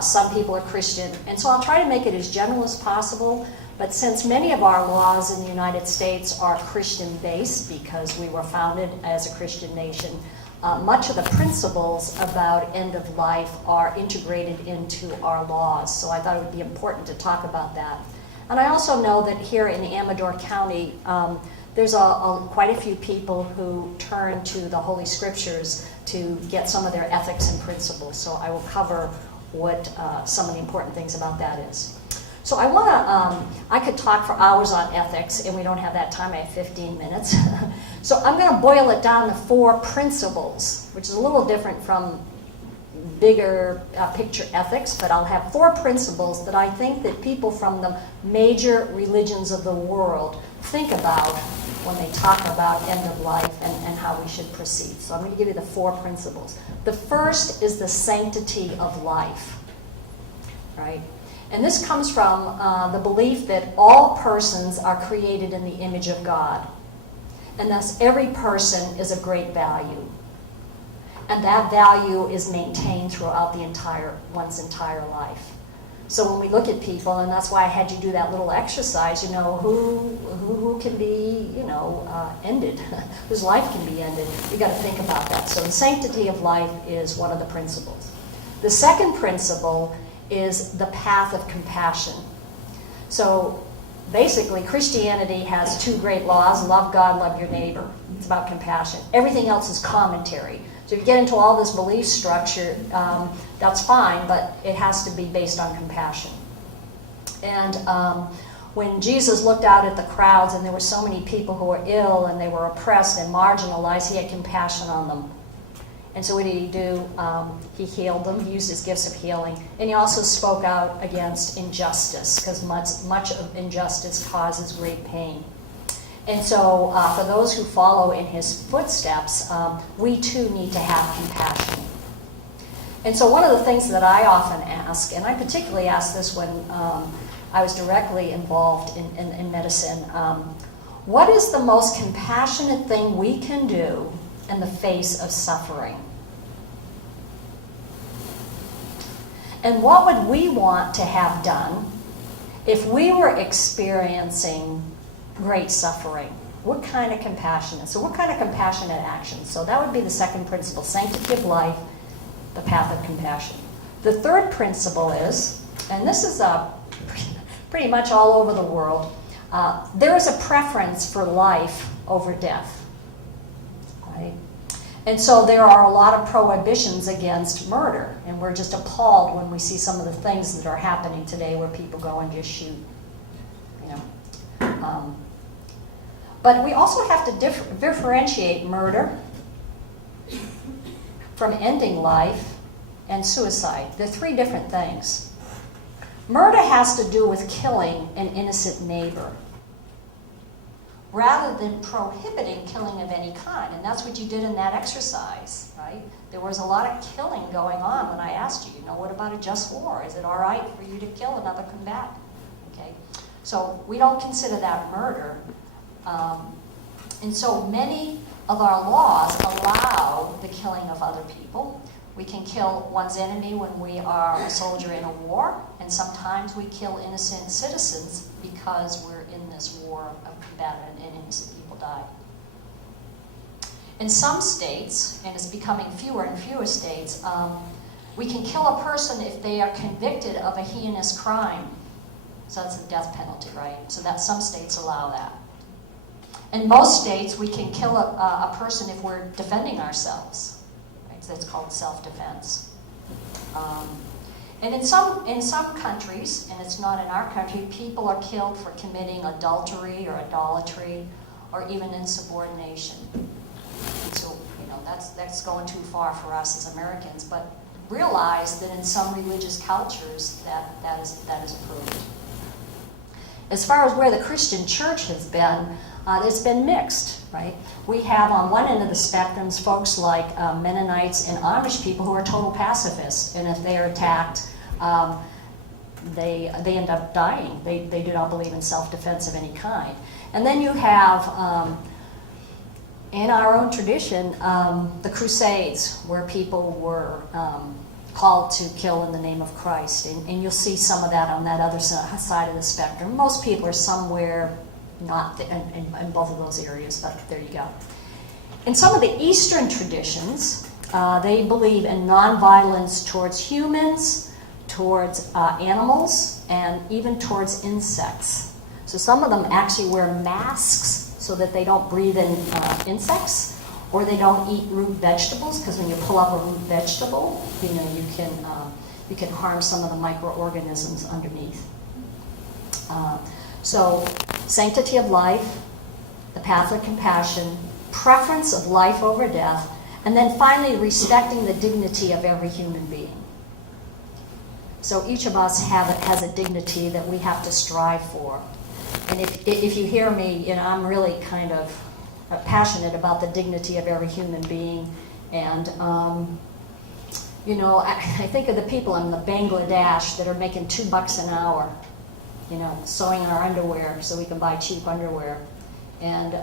some people are Christian, and so I'll try to make it as general as possible. But since many of our laws in the United States are Christian-based because we were founded as a Christian nation, much of the principles about end of life are integrated into our laws. So I thought it would be important to talk about that. And I also know that here in Amador County, there's quite a few people who turn to the Holy Scriptures to get some of their ethics and principles. So I will cover what some of the important things about that is. So I could talk for hours on ethics, and we don't have that time. I have 15 minutes. So I'm going to boil it down to 4 principles, which is a little different from bigger picture ethics, but I'll have 4 principles that I think that people from the major religions of the world think about when they talk about end of life and how we should proceed. So I'm going to give you the 4 principles. The first is the sanctity of life, right? And this comes from the belief that all persons are created in the image of God. And thus every person is of great value. And that value is maintained throughout one's entire life. So when we look at people, and that's why I had you do that little exercise, who can be, ended, whose life can be ended. You got to think about that. So the sanctity of life is one of the principles. The second principle is the path of compassion. So basically, Christianity has 2 great laws: love God, love your neighbor. It's about compassion. Everything else is commentary. So if you get into all this belief structure, that's fine, but it has to be based on compassion. And when Jesus looked out at the crowds and there were so many people who were ill and they were oppressed and marginalized, he had compassion on them. And so what did he do? He healed them, he used his gifts of healing, and he also spoke out against injustice, because much of injustice causes great pain. And so for those who follow in his footsteps, we too need to have compassion. And so one of the things that I often ask, and I particularly asked this when I was directly involved in medicine, what is the most compassionate thing we can do in the face of suffering? And what would we want to have done if we were experiencing great suffering? What kind of compassionate? So what kind of compassionate action? So that would be the second principle, sanctity of life, the path of compassion. The third principle is, and this is pretty much all over the world, there is a preference for life over death. Right? And so there are a lot of prohibitions against murder, and we're just appalled when we see some of the things that are happening today where people go and just shoot. But we also have to differentiate murder from ending life and suicide. They're three different things. Murder has to do with killing an innocent neighbor, rather than prohibiting killing of any kind. And that's what you did in that exercise, right? There was a lot of killing going on when I asked you, what about a just war? Is it all right for you to kill another combatant? Okay, so we don't consider that murder. And so many of our laws allow the killing of other people. We can kill one's enemy when we are a soldier in a war, and sometimes we kill innocent citizens because we're in this war of combatant and innocent people die. In some states, and it's becoming fewer and fewer states, we can kill a person if they are convicted of a heinous crime. So that's the death penalty, right? So that some states allow that. In most states, we can kill a person if we're defending ourselves. Right? So that's called self-defense. And in some countries, and it's not in our country, people are killed for committing adultery or idolatry or even insubordination. And so, that's going too far for us as Americans. But realize that in some religious cultures, that is approved. As far as where the Christian church has been, it's been mixed, right? We have on one end of the spectrums folks like Mennonites and Amish people who are total pacifists, and if they are attacked, they end up dying. They do not believe in self-defense of any kind. And then you have, in our own tradition, the Crusades, where people were called to kill in the name of Christ, and you'll see some of that on that other side of the spectrum. Most people are somewhere not in both of those areas, but there you go. In some of the Eastern traditions, they believe in nonviolence towards humans, towards animals, and even towards insects. So some of them actually wear masks so that they don't breathe in insects, or they don't eat root vegetables, because when you pull up a root vegetable, you can harm some of the microorganisms underneath. So sanctity of life, the path of compassion, preference of life over death, and then finally respecting the dignity of every human being. So each of us has a dignity that we have to strive for. And if you hear me, I'm really kind of passionate about the dignity of every human being. And, I think of the people in the Bangladesh that are making $2 an hour, sewing our underwear so we can buy cheap underwear, and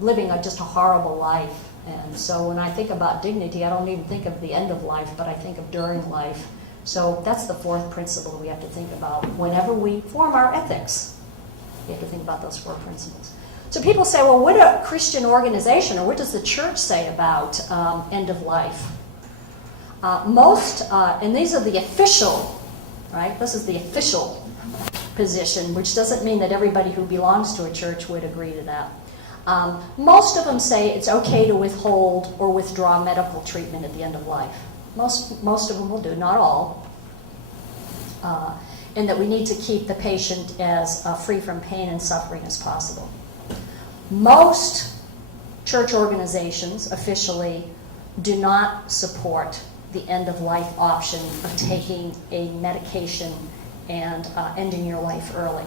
living just a horrible life. And so when I think about dignity, I don't even think of the end of life, but I think of during life. So that's the fourth principle we have to think about whenever we form our ethics. We have to think about those four principles. So people say, well, what a Christian organization, or what does the church say about end of life? And these are the official, right? This is the official position, which doesn't mean that everybody who belongs to a church would agree to that. Most of them say it's okay to withhold or withdraw medical treatment at the end of life. Most of them will do, not all. And that we need to keep the patient as free from pain and suffering as possible. Most church organizations officially do not support the end-of-life option of taking a medication and ending your life early.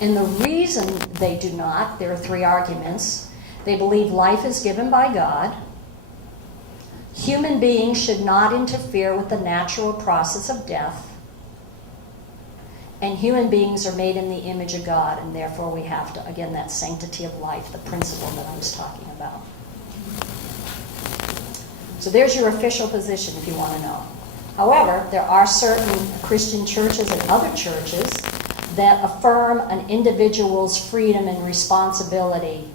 And the reason they do not, there are three arguments. They believe life is given by God. Human beings should not interfere with the natural process of death. And human beings are made in the image of God, and therefore we have to, again, that sanctity of life, the principle that I was talking about. So there's your official position if you want to know. However, there are certain Christian churches and other churches that affirm an individual's freedom and responsibility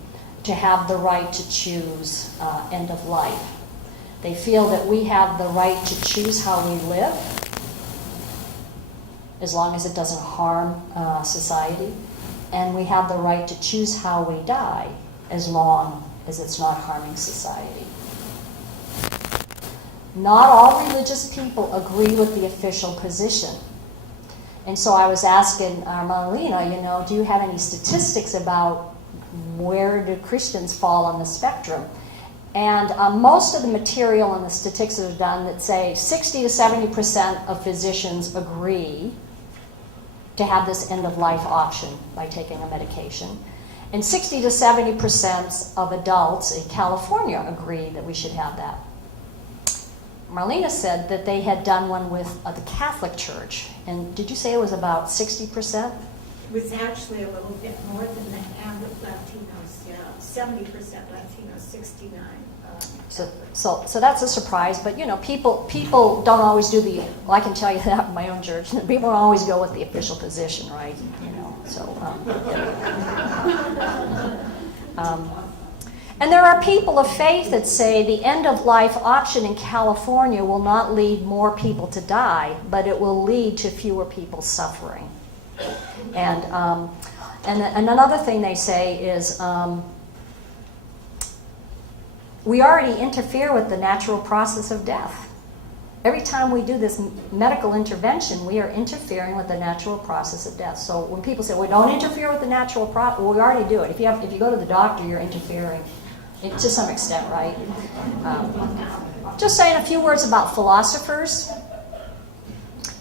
to have the right to choose end of life. They feel that we have the right to choose how we live, as long as it doesn't harm society, and we have the right to choose how we die, as long as it's not harming society. Not all religious people agree with the official position. And so I was asking Marlena, do you have any statistics about where do Christians fall on the spectrum? And most of the material and the statistics that are done that say 60 to 70% of physicians agree to have this end-of-life option by taking a medication. And 60 to 70% of adults in California agree that we should have that. Marlena said that they had done one with the Catholic Church. And did you say it was about 60%? It was actually a little bit more than that with Latinos, yeah. 70% Latinos, 69. So that's a surprise, but people don't always do I can tell you that in my own church, people don't always go with the official position, right? And there are people of faith that say the end-of-life option in California will not lead more people to die, but it will lead to fewer people suffering. And another thing they say is we already interfere with the natural process of death. Every time we do this medical intervention, we are interfering with the natural process of death. So when people say, well, don't interfere with the natural process, well, we already do it. If you go to the doctor, you're interfering to some extent, right? Just saying a few words about philosophers.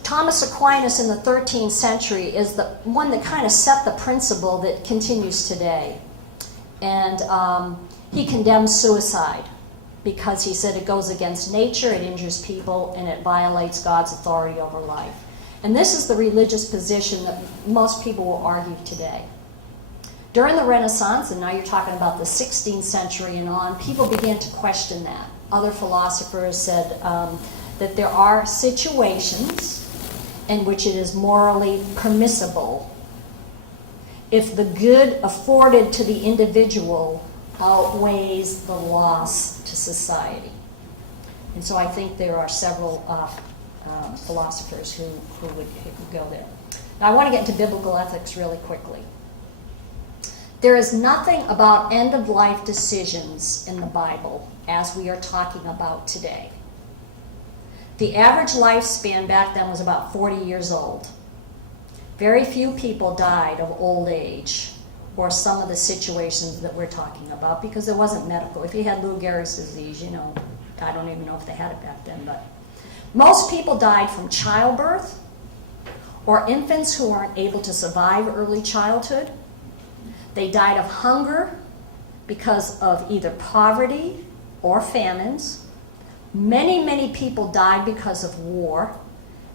Thomas Aquinas in the 13th century is the one that kind of set the principle that continues today. And he condemns suicide because he said it goes against nature, it injures people, and it violates God's authority over life. And this is the religious position that most people will argue today. During the Renaissance, and now you're talking about the 16th century and on, people began to question that. Other philosophers said that there are situations in which it is morally permissible if the good afforded to the individual outweighs the loss to society. And so I think there are several philosophers who would go there. Now I want to get into biblical ethics really quickly. There is nothing about end-of-life decisions in the Bible as we are talking about today. The average lifespan back then was about 40 years old. Very few people died of old age or some of the situations that we're talking about because it wasn't medical. If you had Lou Gehrig's disease, I don't even know if they had it back then, but most people died from childbirth or infants who weren't able to survive early childhood. They died of hunger because of either poverty or famines. Many, many people died because of war.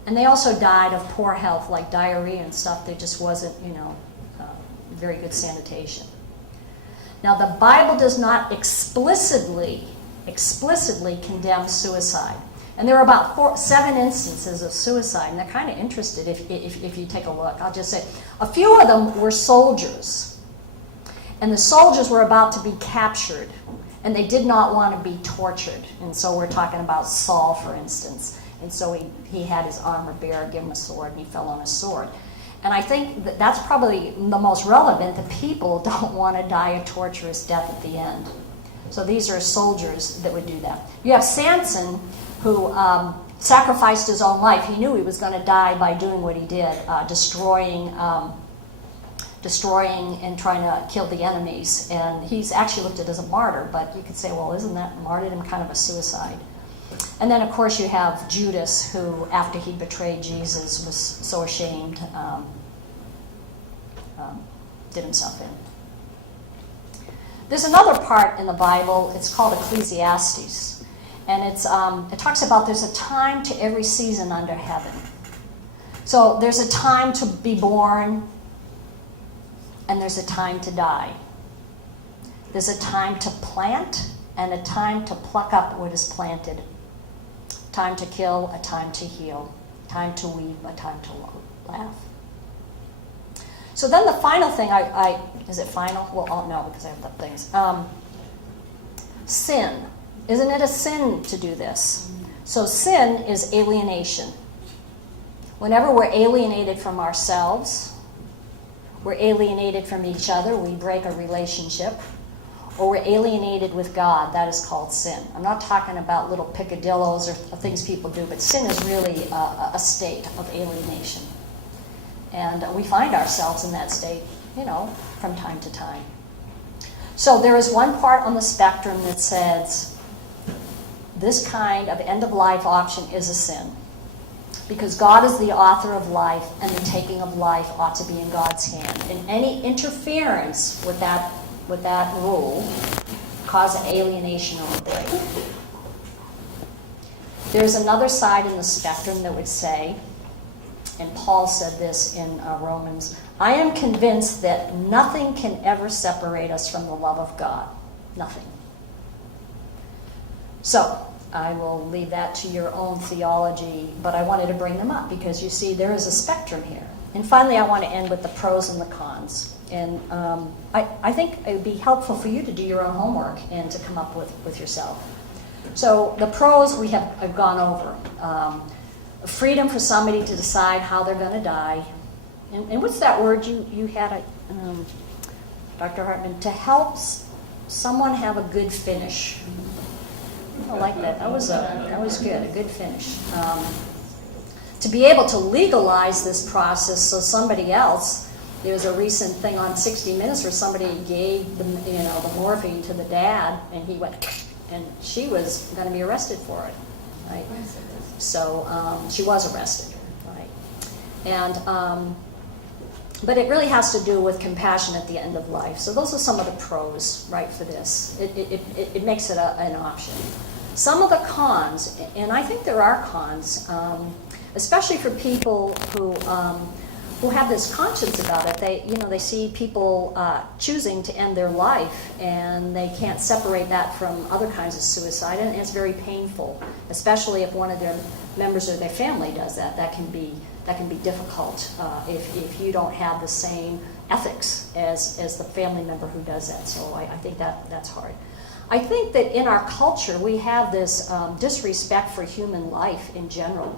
And they also died of poor health, like diarrhea and stuff. There just wasn't, very good sanitation. Now, the Bible does not explicitly condemn suicide. And there are about 7 instances of suicide, and they're kind of interested if you take a look. I'll just say, a few of them were soldiers. And the soldiers were about to be captured, and they did not want to be tortured. And so we're talking about Saul, for instance. And so he had his armor bearer give him a sword, and he fell on his sword. And I think that's probably the most relevant, that people don't want to die a torturous death at the end. So these are soldiers that would do that. You have Samson, who sacrificed his own life. He knew he was going to die by doing what he did, destroying destroying and trying to kill the enemies. And he's actually looked at as a martyr, but you could say, well, isn't that martyrdom kind of a suicide? And then, of course, you have Judas, who, after he betrayed Jesus, was so ashamed, did himself in. There's another part in the Bible, it's called Ecclesiastes. And it talks about there's a time to every season under heaven. So there's a time to be born, and there's a time to die. There's a time to plant, and a time to pluck up what is planted. Time to kill, a time to heal. Time to weep, a time to laugh. So then the final thing, is it final? Well, oh, no, because I have the things. Sin. Isn't it a sin to do this? So sin is alienation. Whenever we're alienated from ourselves, we're alienated from each other, we break a relationship, or we're alienated with God, that is called sin. I'm not talking about little picadillos or things people do, but sin is really a state of alienation. And we find ourselves in that state, from time to time. So there is one part on the spectrum that says this kind of end-of-life option is a sin. Because God is the author of life, and the taking of life ought to be in God's hand. And any interference with that rule cause an alienation or a break. There's another side in the spectrum that would say, and Paul said this in Romans, I am convinced that nothing can ever separate us from the love of God. Nothing. So, I will leave that to your own theology, but I wanted to bring them up because you see there is a spectrum here. And finally, I want to end with the pros and the cons. And I think it would be helpful for you to do your own homework and to come up with yourself. So the pros we have gone over. Freedom for somebody to decide how they're going to die. And what's that word you had, Dr. Hartman? To help someone have a good finish. I like that. That was good, a good finish. To be able to legalize this process so somebody else, there was a recent thing on 60 Minutes where somebody gave the morphine to the dad, and he went, and she was going to be arrested for it, right? So she was arrested, right? And but it really has to do with compassion at the end of life. So those are some of the pros, right, for this. It makes it an option. Some of the cons, and I think there are cons, especially for people who have this conscience about it. They see people choosing to end their life, and they can't separate that from other kinds of suicide, and it's very painful, especially if one of their members of their family does that. That can be difficult if you don't have the same ethics as the family member who does that. So I think that's hard. I think that in our culture we have this disrespect for human life in general.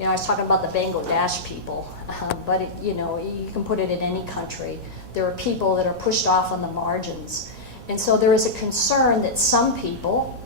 I was talking about the Bangladesh people, but you can put it in any country. There are people that are pushed off on the margins, and so there is a concern that some people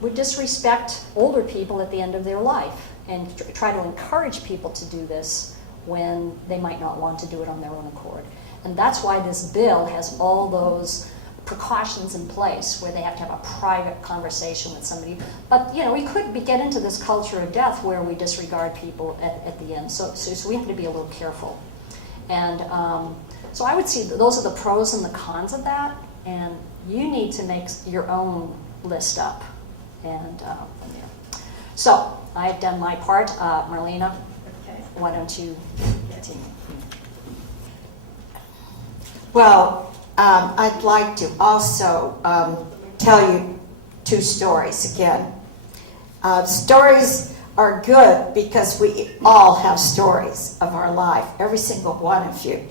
would disrespect older people at the end of their life and try to encourage people to do this when they might not want to do it on their own accord. And that's why this bill has all those precautions in place where they have to have a private conversation with somebody. But we could get into this culture of death where we disregard people at the end. So we have to be a little careful. And so I would see those are the pros and the cons of that. And you need to make your own list up. And from there. So I have done my part. Marlena, Okay. why don't you continue? Well, I'd like to also tell you two stories again. Stories are good because we all have stories of our life, every single one of you.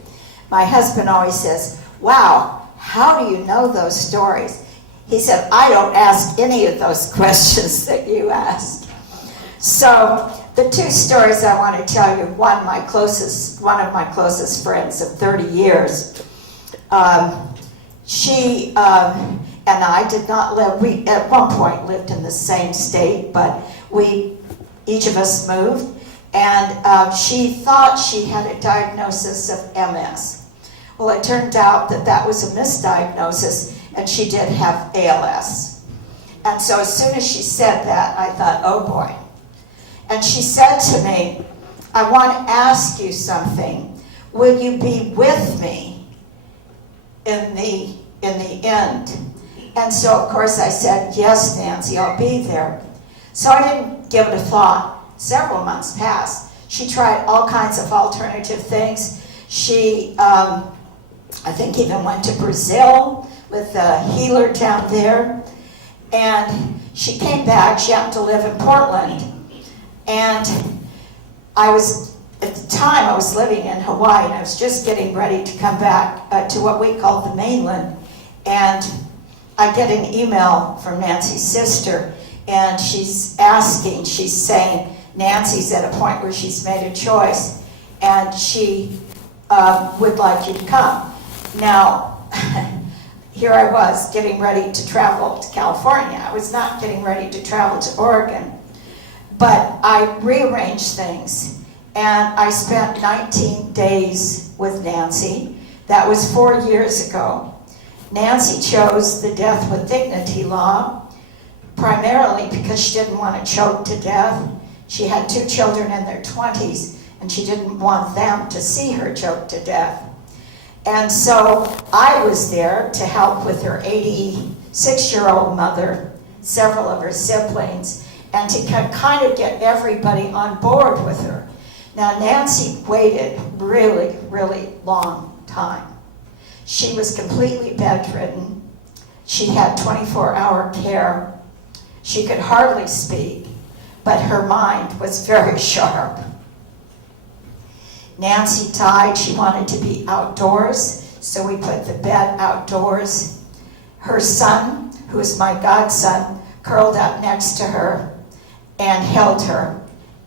My husband always says, wow, how do you know those stories? He said, I don't ask any of those questions that you ask. So the two stories I want to tell you, one of my closest friends of 30 years, she and I did not live, we at one point lived in the same state, but each of us moved, And she thought she had a diagnosis of MS. Well, it turned out that that was a misdiagnosis, and she did have ALS. And so as soon as she said that, I thought, oh boy. And she said to me, I want to ask you something. Will you be with me in the end? And so, of course, I said, yes, Nancy, I'll be there. So I didn't give it a thought. Several months passed. She tried all kinds of alternative things. She, I think, even went to Brazil with a healer down there. And she came back. She happened to live in Portland. And I was, at the time, I was living in Hawaii, and I was just getting ready to come back to what we call the mainland. And I get an email from Nancy's sister, and she's saying, Nancy's at a point where she's made a choice, and she would like you to come. Now, here I was getting ready to travel to California. I was not getting ready to travel to Oregon. But I rearranged things, and I spent 19 days with Nancy. That was 4 years ago. Nancy chose the death with dignity law, primarily because she didn't want to choke to death. She had 2 children in their 20s, and she didn't want them to see her choke to death. And so I was there to help with her 86-year-old mother, several of her siblings, and to kind of get everybody on board with her. Now, Nancy waited really, really long time. She was completely bedridden. She had 24-hour care. She could hardly speak, but her mind was very sharp. Nancy died. She wanted to be outdoors, so we put the bed outdoors. Her son, who is my godson, curled up next to her and held her.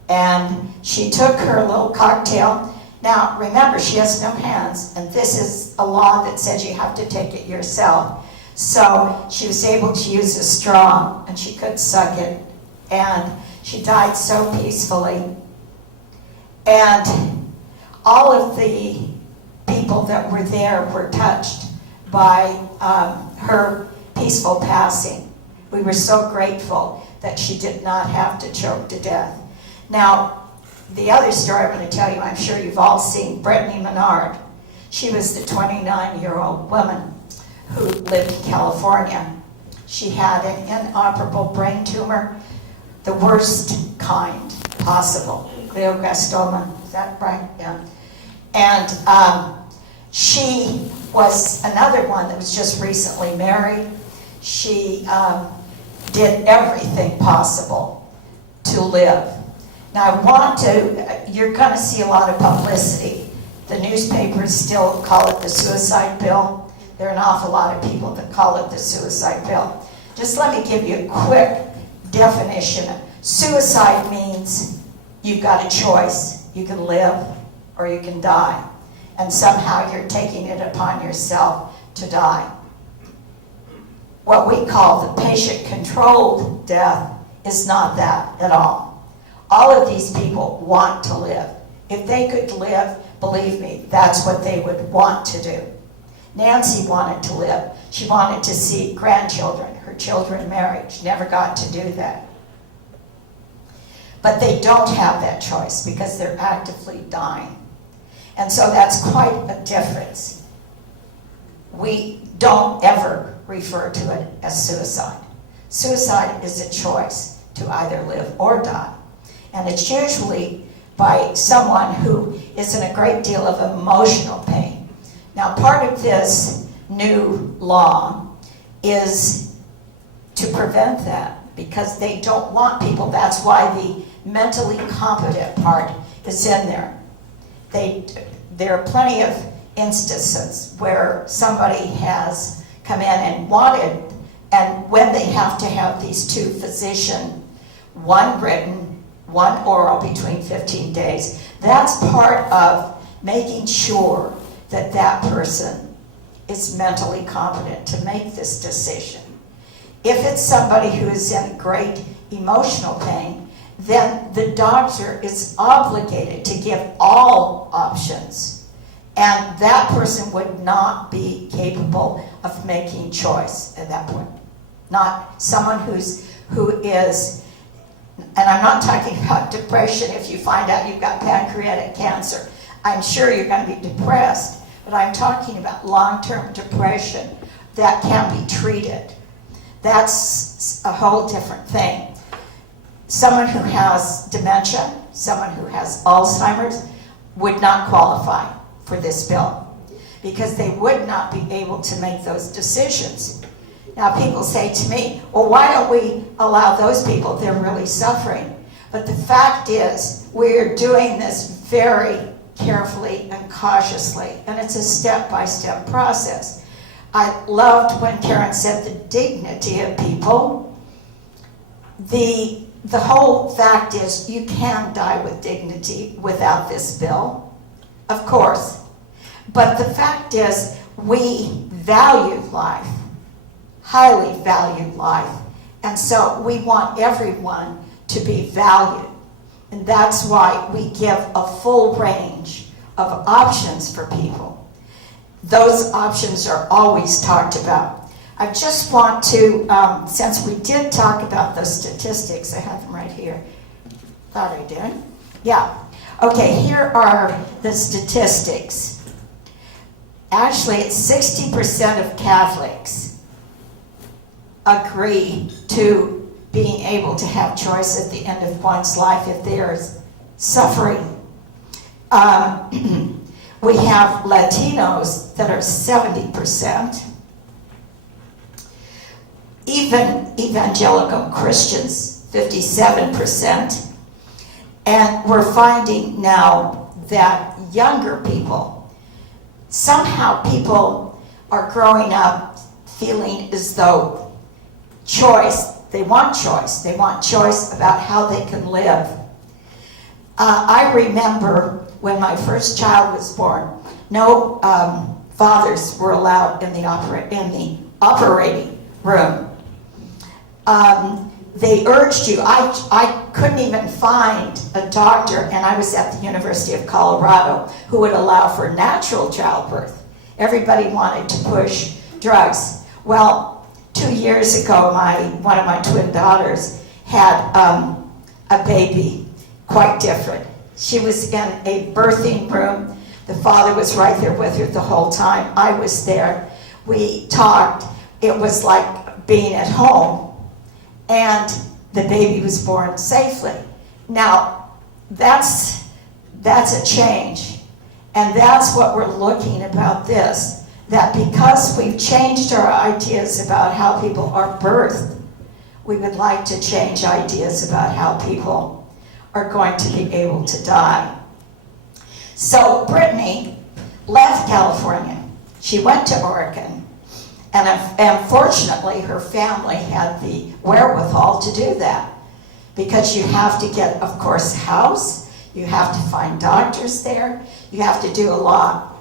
And she took her little cocktail. Now, remember, she has no hands, and this is a law that says you have to take it yourself. So she was able to use a straw, and she could suck it, and she died so peacefully. And all of the people that were there were touched by her peaceful passing. We were so grateful that she did not have to choke to death. Now, the other story I'm going to tell you, I'm sure you've all seen, Brittany Menard. She was the 29-year-old woman who lived in California. She had an inoperable brain tumor, the worst kind possible, glioblastoma, is that right? Yeah. And she was another one that was just recently married. She did everything possible to live. Now you're going to see a lot of publicity. The newspapers still call it the suicide pill. There are an awful lot of people that call it the suicide pill. Just let me give you a quick definition. Suicide means you've got a choice. You can live or you can die. And somehow you're taking it upon yourself to die. What we call the patient-controlled death is not that at all. All of these people want to live. If they could live, believe me, that's what they would want to do. Nancy wanted to live. She wanted to see grandchildren, her children married. She never got to do that. But they don't have that choice because they're actively dying. And so that's quite a difference. We don't ever refer to it as suicide. Suicide is a choice to either live or die. And it's usually by someone who is in a great deal of emotional pain. Now, part of this new law is to prevent that because they don't want people. That's why the mentally competent part is in there. There are plenty of instances where somebody has come in and wanted, and when they have to have these 2 physician, one written, one oral between 15 days, that's part of making sure that that person is mentally competent to make this decision. If it's somebody who is in great emotional pain then the doctor is obligated to give all options. And that person would not be capable of making choice at that point. Not someone who is, and I'm not talking about depression if you find out you've got pancreatic cancer. I'm sure you're going to be depressed, but I'm talking about long-term depression that can be treated. That's a whole different thing. Someone who has dementia, someone who has Alzheimer's, would not qualify for this bill because they would not be able to make those decisions. Now people say to me, well, why don't we allow those people? They're really suffering. But the fact is, we're doing this very carefully and cautiously, and it's a step-by-step process. I loved when Karen said the dignity of people. The whole fact is you can die with dignity without this bill, of course. But the fact is we value life, highly value life. And so we want everyone to be valued. And that's why we give a full range of options for people. Those options are always talked about. I just want to, since we did talk about those statistics, I have them right here. Thought I did. Yeah. Okay, here are the statistics. Actually, it's 60% of Catholics agree to being able to have choice at the end of one's life if there's suffering. We have Latinos that are 70%. Even evangelical Christians, 57%. And we're finding now that younger people, somehow people are growing up feeling as though they want choice about how they can live. I remember when my first child was born, no fathers were allowed in the operating room. They urged you. I couldn't even find a doctor, and I was at the University of Colorado, who would allow for natural childbirth. Everybody wanted to push drugs. Well, 2 years ago, one of my twin daughters had a baby, quite different. She was in a birthing room. The father was right there with her the whole time. I was there. We talked. It was like being at home. And the baby was born safely. Now, that's a change. And that's what we're looking about this, that because we've changed our ideas about how people are birthed, we would like to change ideas about how people are going to be able to die. So Brittany left California. She went to Oregon. And fortunately, her family had the wherewithal to do that. Because you have to get, of course, a house. You have to find doctors there. You have to do a lot.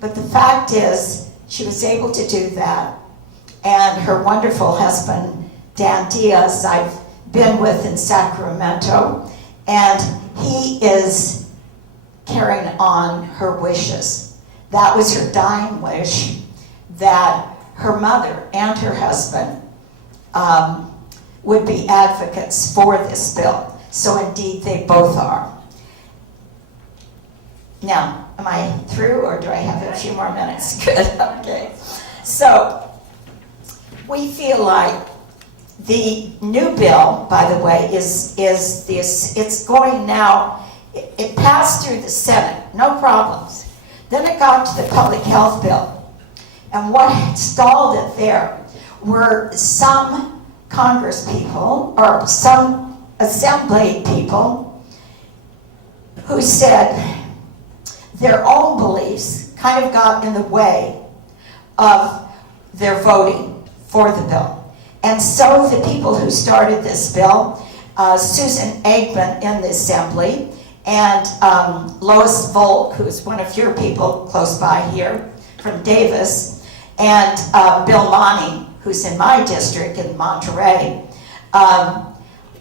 But the fact is, she was able to do that. And her wonderful husband, Dan Diaz, I've been with in Sacramento. And he is carrying on her wishes. That was her dying wish, that her mother and her husband would be advocates for this bill. So indeed, they both are. Now, am I through, or do I have a few more minutes? Good, okay. So, we feel like the new bill, by the way, is this, it's going now, it passed through the Senate, no problems. Then it got to the public health bill. And what stalled it there were some Congress people, or some assembly people, who said their own beliefs kind of got in the way of their voting for the bill. And so the people who started this bill, Susan Eggman in the assembly, and Lois Volk, who's one of your people close by here, from Davis, and Bill Monty, who's in my district in Monterey,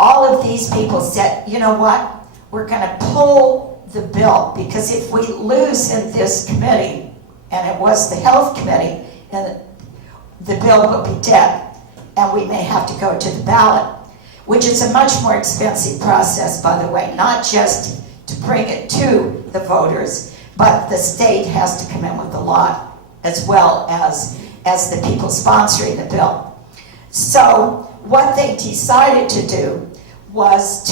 all of these people said, you know what? We're going to pull the bill, because if we lose in this committee, and it was the health committee, and the bill will be dead, and we may have to go to the ballot, which is a much more expensive process, by the way, not just to bring it to the voters, but the state has to come in with a lot, as well as the people sponsoring the bill. So what they decided to do was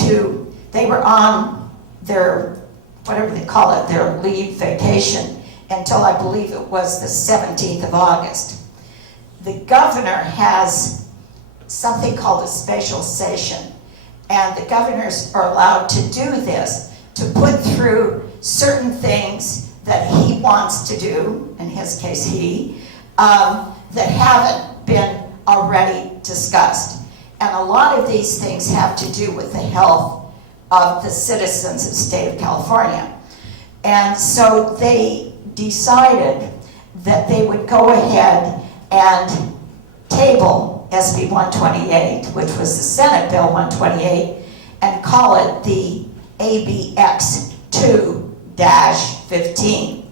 they were on their, whatever they call it, their leave vacation until I believe it was the 17th of August. The governor has something called a special session, and the governors are allowed to do this, to put through certain things that he wants to do, in his case that haven't been already discussed. And a lot of these things have to do with the health of the citizens of the state of California. And so they decided that they would go ahead and table SB 128, which was the Senate Bill 128, and call it the ABX 2-15.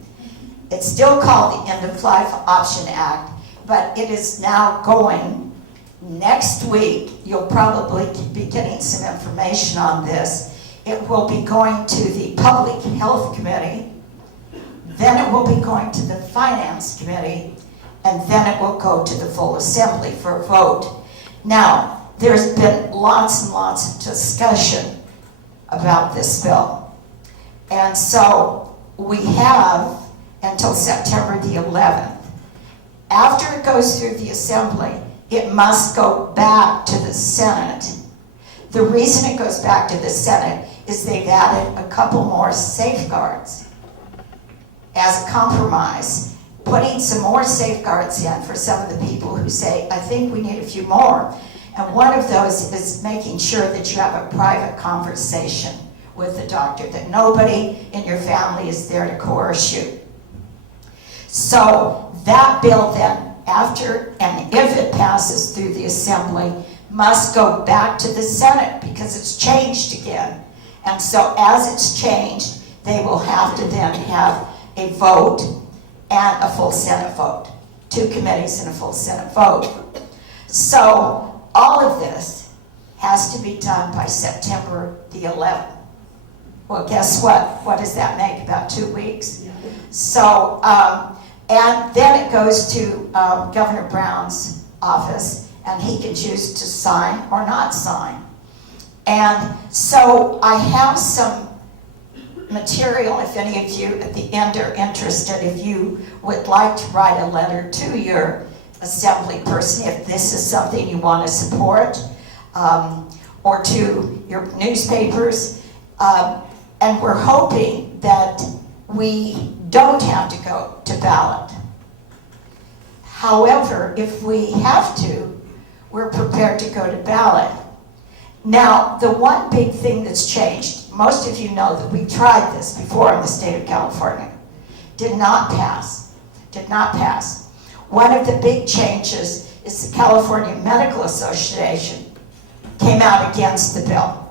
It's still called the End of Life Option Act, but it is now going next week. You'll probably be getting some information on this. It will be going to the Public Health Committee, then it will be going to the Finance Committee, and then it will go to the full assembly for a vote. Now, there's been lots and lots of discussion about this bill. And so we have until September the 11th. After it goes through the assembly, it must go back to the Senate. The reason it goes back to the Senate is they've added a couple more safeguards as a compromise, putting some more safeguards in for some of the people who say, I think we need a few more. And one of those is making sure that you have a private conversation with the doctor, that nobody in your family is there to coerce you. So that bill then, after and if it passes through the assembly, must go back to the Senate because it's changed again. And so as it's changed, they will have to then have a vote and a full Senate vote. 2 committees and a full Senate vote. So all of this has to be done by September the 11th. Well, guess what? What does that make? About 2 weeks? So, and then it goes to Governor Brown's office, and he can choose to sign or not sign. And so I have some material, if any of you at the end are interested, if you would like to write a letter to your assembly person, if this is something you want to support, or to your newspapers. And we're hoping that we don't have to go to ballot. However, if we have to, we're prepared to go to ballot. Now, the one big thing that's changed, most of you know that we tried this before in the state of California. Did not pass. Did not pass. One of the big changes is the California Medical Association came out against the bill.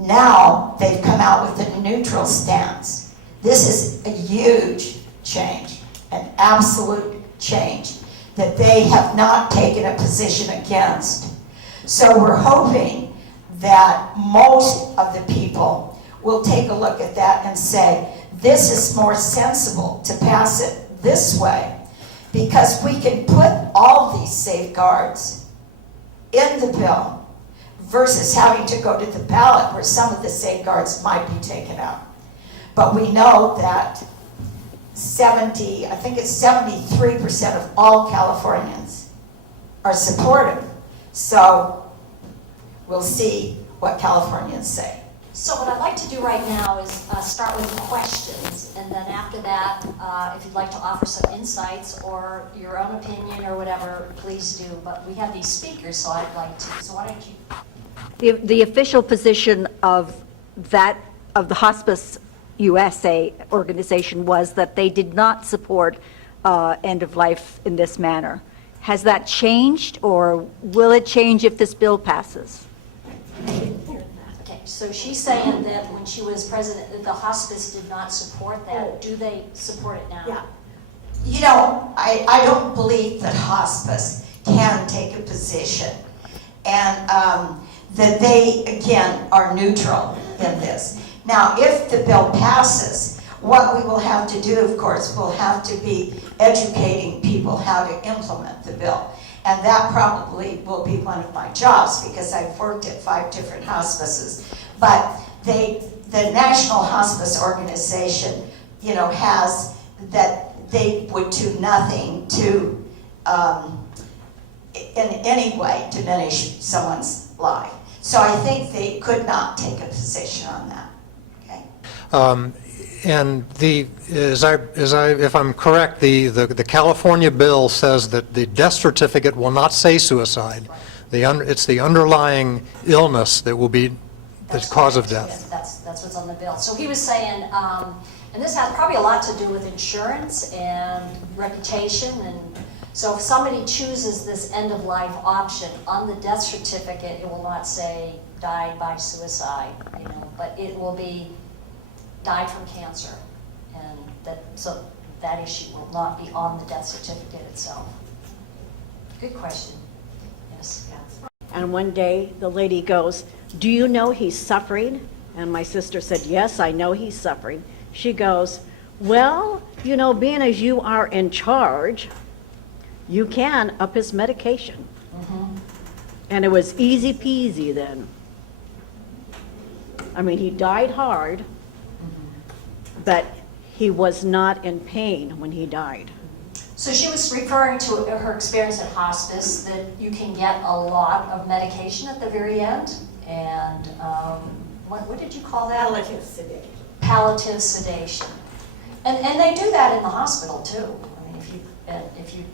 Now they've come out with a neutral stance. This is a huge change, an absolute change that they have not taken a position against. So we're hoping that most of the people will take a look at that and say, this is more sensible to pass it this way, because we can put all these safeguards in the bill versus having to go to the ballot where some of the safeguards might be taken out. But we know that 73% of all Californians are supportive. So we'll see what Californians say. So what I'd like to do right now is start with questions, and then after that, if you'd like to offer some insights or your own opinion or whatever, please do. But we have these speakers, so I'd like to. So why don't you? The official position of the Hospice USA organization was that they did not support end of life in this manner. Has that changed, or will it change if this bill passes? Okay, so she's saying that when she was president, that the hospice did not support that. Do they support it now? Yeah. You know, I don't believe that hospice can take a position, and that they, again, are neutral in this. Now, if the bill passes, what we will have to do, of course, will have to be educating people how to implement the bill. And that probably will be one of my jobs, because I've worked at 5 different hospices. But the National Hospice Organization, you know, has that they would do nothing to, in any way, diminish someone's life. So I think they could not take a position on that. Okay. And if I'm correct, the California bill says that the death certificate will not say suicide. It's the underlying illness that will be the cause of death. Yes, that's what's on the bill. So he was saying, and this has probably a lot to do with insurance and reputation. And so if somebody chooses this end-of-life option on the death certificate, it will not say died by suicide, you know, but it will be died from cancer, and so that issue will not be on the death certificate itself. Good question. Yes. And one day the lady goes, "Do you know he's suffering?" And my sister said, "Yes, I know he's suffering." She goes, "Well, you know, being as you are in charge, you can up his medication." And it was easy peasy then. I mean, he died hard, but he was not in pain when he died. So she was referring to her experience at hospice, that you can get a lot of medication at the very end, and what did you call that? Palliative sedation. Palliative sedation. And they do that in the hospital too. I mean, if you've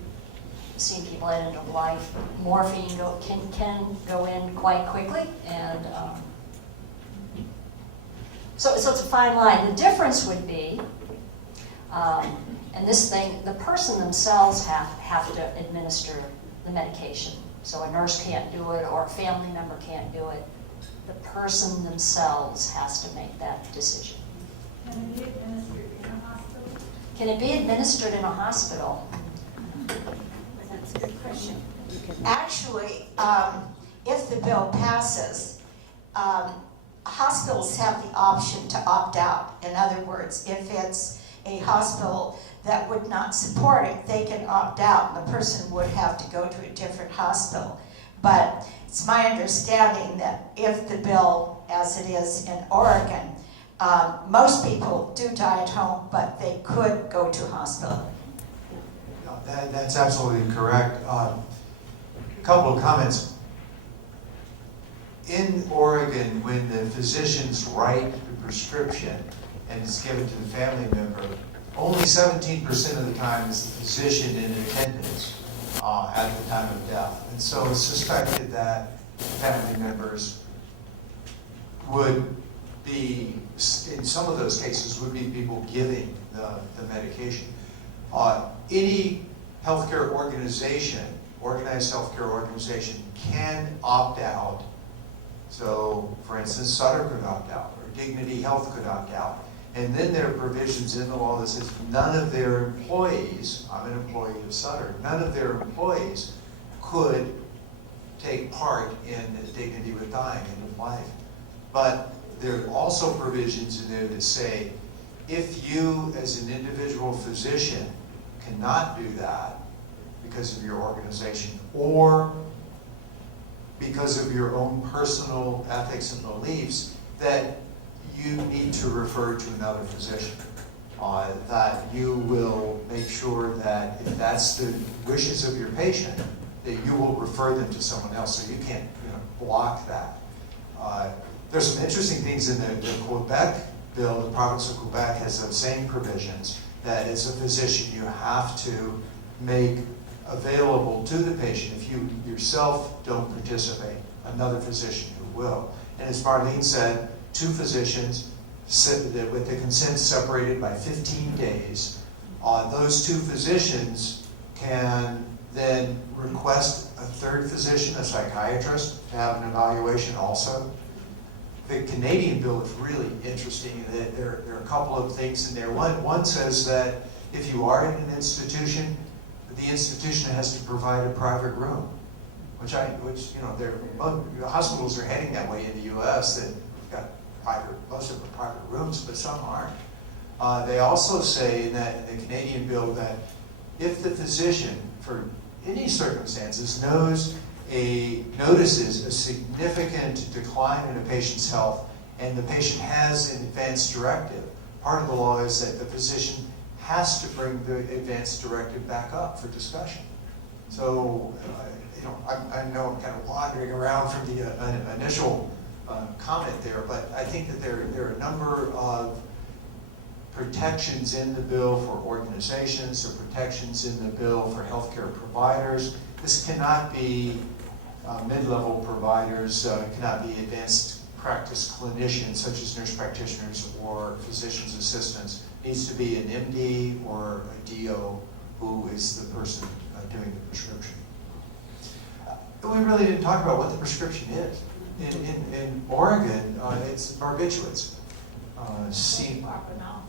seen people at end of life, morphine can go in quite quickly, and so it's a fine line. The difference would be, and this thing, the person themselves have to administer the medication. So a nurse can't do it, or a family member can't do it. The person themselves has to make that decision. Can it be administered in a hospital? Can it be administered in a hospital? That's a good question. Actually, if the bill passes, hospitals have the option to opt out. In other words, if it's a hospital that would not support it, they can opt out, and the person would have to go to a different hospital. But it's my understanding that if the bill, as it is in Oregon, most people do die at home, but they could go to a hospital. No, that's absolutely correct. A couple of comments. In Oregon, when the physicians write the prescription and it's given to the family member, only 17% of the time is the physician in attendance at the time of death. And so it's suspected that family members would be, in some of those cases, would be people giving the medication. Any healthcare organization, organized healthcare organization, can opt out. So, for instance, Sutter could opt out, or Dignity Health could opt out. And then there are provisions in the law that says none of their employees, I'm an employee of Sutter, none of their employees could take part in Dignity with Dying, end of life. But there are also provisions in there that say, if you as an individual physician cannot do that because of your organization, or because of your own personal ethics and beliefs, that you need to refer to another physician. That you will make sure that if that's the wishes of your patient, that you will refer them to someone else, so you can't block that. There's some interesting things in the Quebec bill. The province of Quebec has those same provisions, that as a physician you have to make available to the patient, if you yourself don't participate, another physician who will. And as Marlene said, 2 physicians with the consent separated by 15 days. Those 2 physicians can then request a third physician, a psychiatrist, to have an evaluation also. The Canadian bill is really interesting. There are a couple of things in there. One says that if you are in an institution, the institution has to provide a private room, which hospitals are heading that way in the U.S. that got most of them are private rooms, but some aren't. They also say in the Canadian bill that if the physician, for any circumstances, notices a significant decline in a patient's health and the patient has an advance directive, part of the law is that the physician has to bring the advance directive back up for discussion. So, I know I'm kind of wandering around from the initial comment there, but I think that there are a number of protections in the bill for organizations or protections in the bill for healthcare providers. This cannot be mid-level providers, cannot be advanced practice clinicians such as nurse practitioners or physician's assistants. It needs to be an MD or a DO who is the person doing the prescription. We really didn't talk about what the prescription is. In Oregon, it's barbiturates. Barbital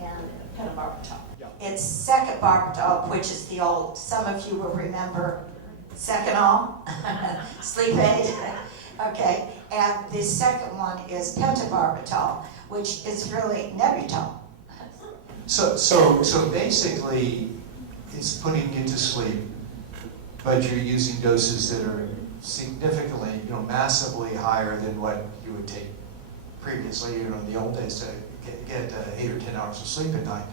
and pentobarbital. It's secabarbital, which is the old, some of you will remember Seconal, sleep aid. Okay, and the second one is pentobarbital, which is really Nebutol. So basically, it's putting you to sleep, but you're using doses that are significantly, massively higher than what you would take previously, in the old days to get 8 or 10 hours of sleep at night.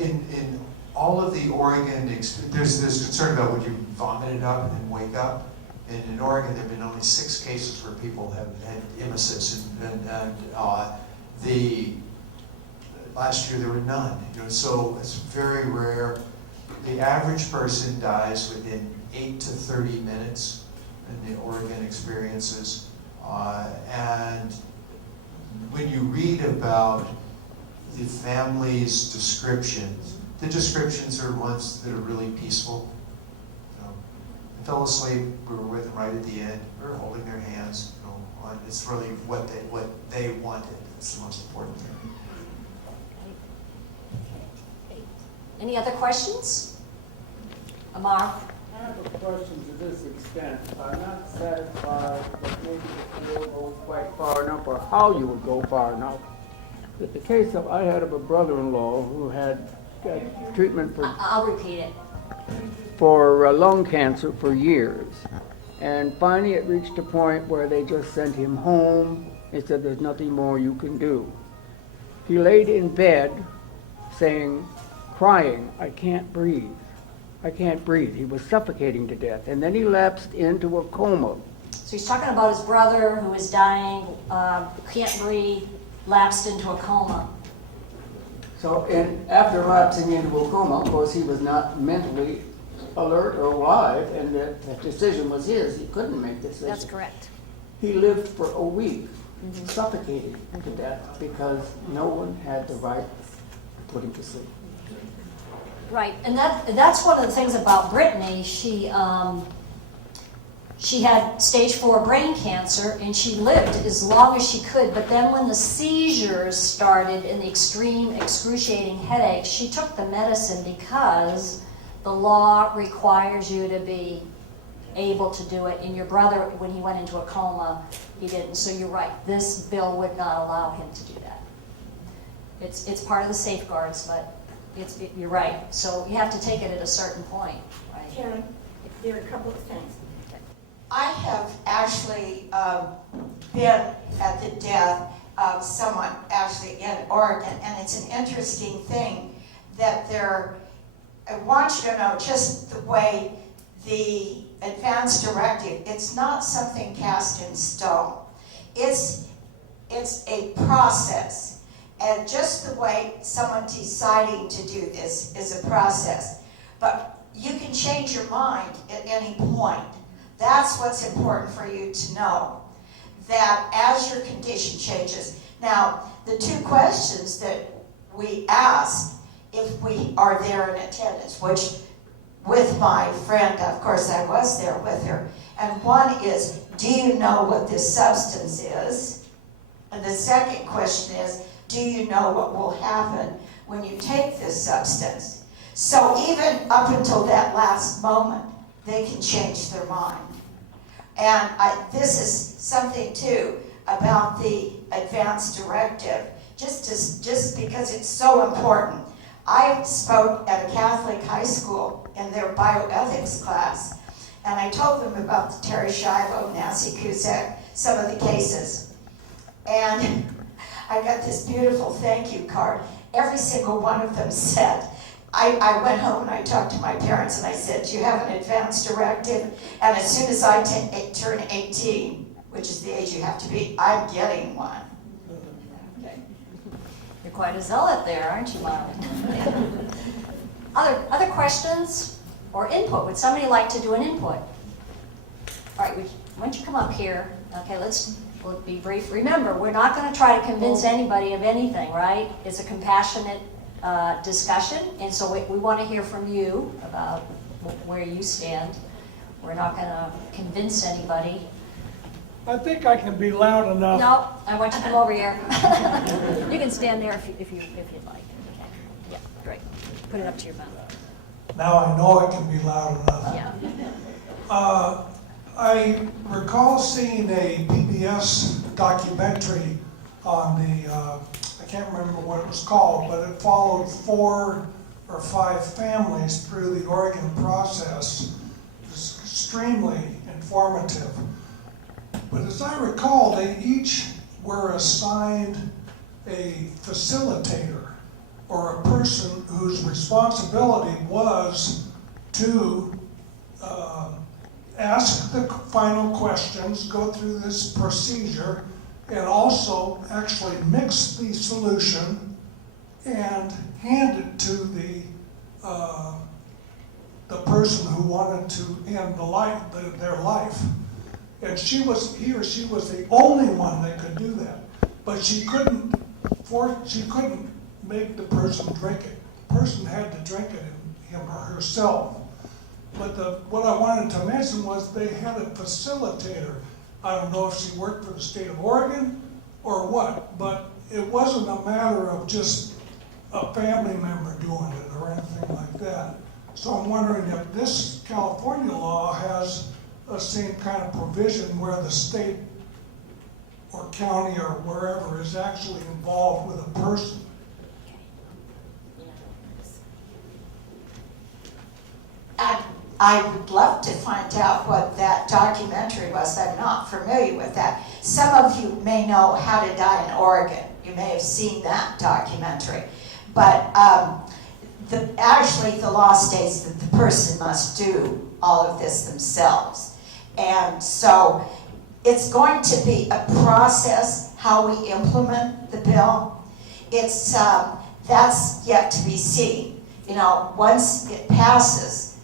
In all of the Oregon, there's concern about would you vomit it up and then wake up. And in Oregon, there have been only 6 cases where people have had emesis, last year there were none. So it's very rare. The average person dies within 8 to 30 minutes in the Oregon experiences. And when you read about the family's descriptions, the descriptions are ones that are really peaceful. They fell asleep, we were with them right at the end, we were holding their hands. It's really what they wanted. That's the most important thing. Any other questions? Amar? I have a question to this extent. I'm not satisfied that maybe the bill goes quite far enough or how you would go far enough. With the case I had of a brother-in-law who had treatment I'll repeat it. for lung cancer for years. And finally it reached a point where they just sent him home. They said there's nothing more you can do. He laid in bed crying, I can't breathe. I can't breathe. He was suffocating to death. And then he lapsed into a coma. So he's talking about his brother who is dying, can't breathe, lapsed into a coma. So after lapsing into a coma, of course, he was not mentally alert or alive, and that decision was his. He couldn't make the decision. That's correct. He lived for a week, suffocating to death because no one had the right to put him to sleep. Right, and that's one of the things about Brittany. She had stage 4 brain cancer, and she lived as long as she could, but then when the seizures started and the extreme excruciating headaches, she took the medicine because the law requires you to be able to do it, and your brother, when he went into a coma, he didn't. So you're right, this bill would not allow him to do that. It's part of the safeguards, but you're right. So you have to take it at a certain point, right? Karen, there are a couple of things. I have actually been at the death of someone actually in Oregon, and it's an interesting thing that I want you to know just the way the advance directive, it's not something cast in stone. It's a process. And just the way someone deciding to do this is a process. But you can change your mind at any point. That's what's important for you to know, that as your condition changes. Now, the 2 questions that we ask if we are there in attendance, which with my friend. Of course, I was there with her. And one is, do you know what this substance is? And the second question is, do you know what will happen when you take this substance? So even up until that last moment, they can change their mind. And this is something too about the advanced directive, just because it's so important. I spoke at a Catholic high school in their bioethics class, and I told them about the Terri Schiavo, Nancy Cusack, some of the cases. And I got this beautiful thank you card. Every single one of them said, I went home and I talked to my parents and I said, do you have an advanced directive? And as soon as I turn 18, which is the age you have to be, I'm getting one. Okay. You're quite a zealot there, aren't you, Molly? Other questions or input? Would somebody like to do an input? All right, why don't you come up here? Okay, we'll be brief. Remember, we're not going to try to convince anybody of anything, right? It's a compassionate discussion, and so we want to hear from you about where you stand. We're not going to convince anybody. I think I can be loud enough. No, I want you to come over here. You can stand there if you'd like. Okay. Yeah, great. Put it up to your mouth. Now I know I can be loud enough. Yeah. I recall seeing a PBS documentary on the, I can't remember what it was called, but it followed 4 or 5 families through the Oregon process. It was extremely informative. But as I recall, they each were assigned a facilitator, or a person whose responsibility was to ask the final questions, go through this procedure, and also actually mix the solution and hand it to the person who wanted to end their life. And he or she was the only one that could do that. But she couldn't make the person drink it. The person had to drink it, him or herself. But what I wanted to mention was they had a facilitator. I don't know if she worked for the state of Oregon or what, but it wasn't a matter of just a family member doing it or anything like that. So I'm wondering if this California law has the same kind of provision where the state or county or wherever is actually involved with a person. I would love to find out what that documentary was. I'm not familiar with that. Some of you may know How to Die in Oregon. You may have seen that documentary. But actually the law states that the person must do all of this themselves. And so it's going to be a process how we implement the bill. It's that's yet to be seen. You know, once it passes,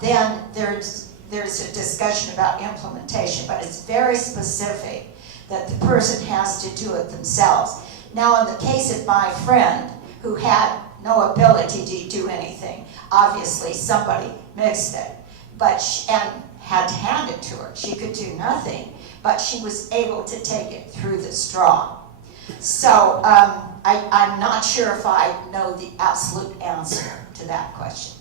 then there's a discussion about implementation, but it's very specific that the person has to do it themselves. Now, in the case of my friend who had no ability to do anything, obviously somebody mixed it, and had to hand it to her. She could do nothing, but she was able to take it through the straw. So I'm not sure if I know the absolute answer to that question.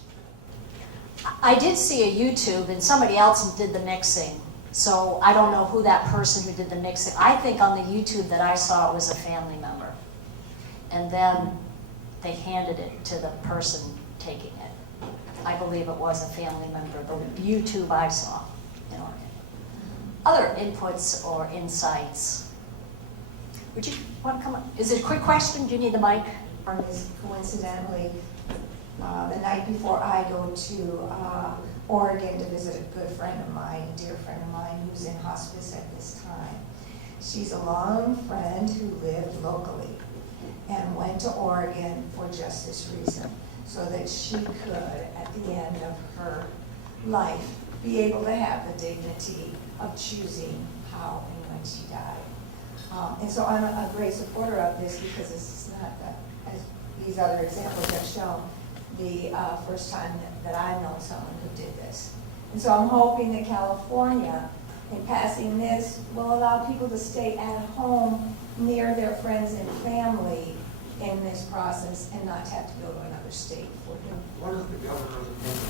I did see a YouTube, and somebody else did the mixing. So I don't know who that person who did the mixing. I think on the YouTube that I saw it was a family member. And then they handed it to the person taking it. I believe it was a family member, the YouTube I saw. You know. Other inputs or insights? Would you want to come up? Is it a quick question? Do you need the mic? Coincidentally, the night before I go to Oregon to visit a good friend of mine, a dear friend of mine who's in hospice at this time. She's a long friend who lived locally and went to Oregon for just this reason, so that she could, at the end of her life, be able to have the dignity of choosing how and when she died. And so I'm a great supporter of this because it's not, as these other examples have shown, the first time that I've known someone who did this. And so I'm hoping that California, in passing this, will allow people to stay at home near their friends and family in this process and not have to go to another state for them. What is the governor's opinion?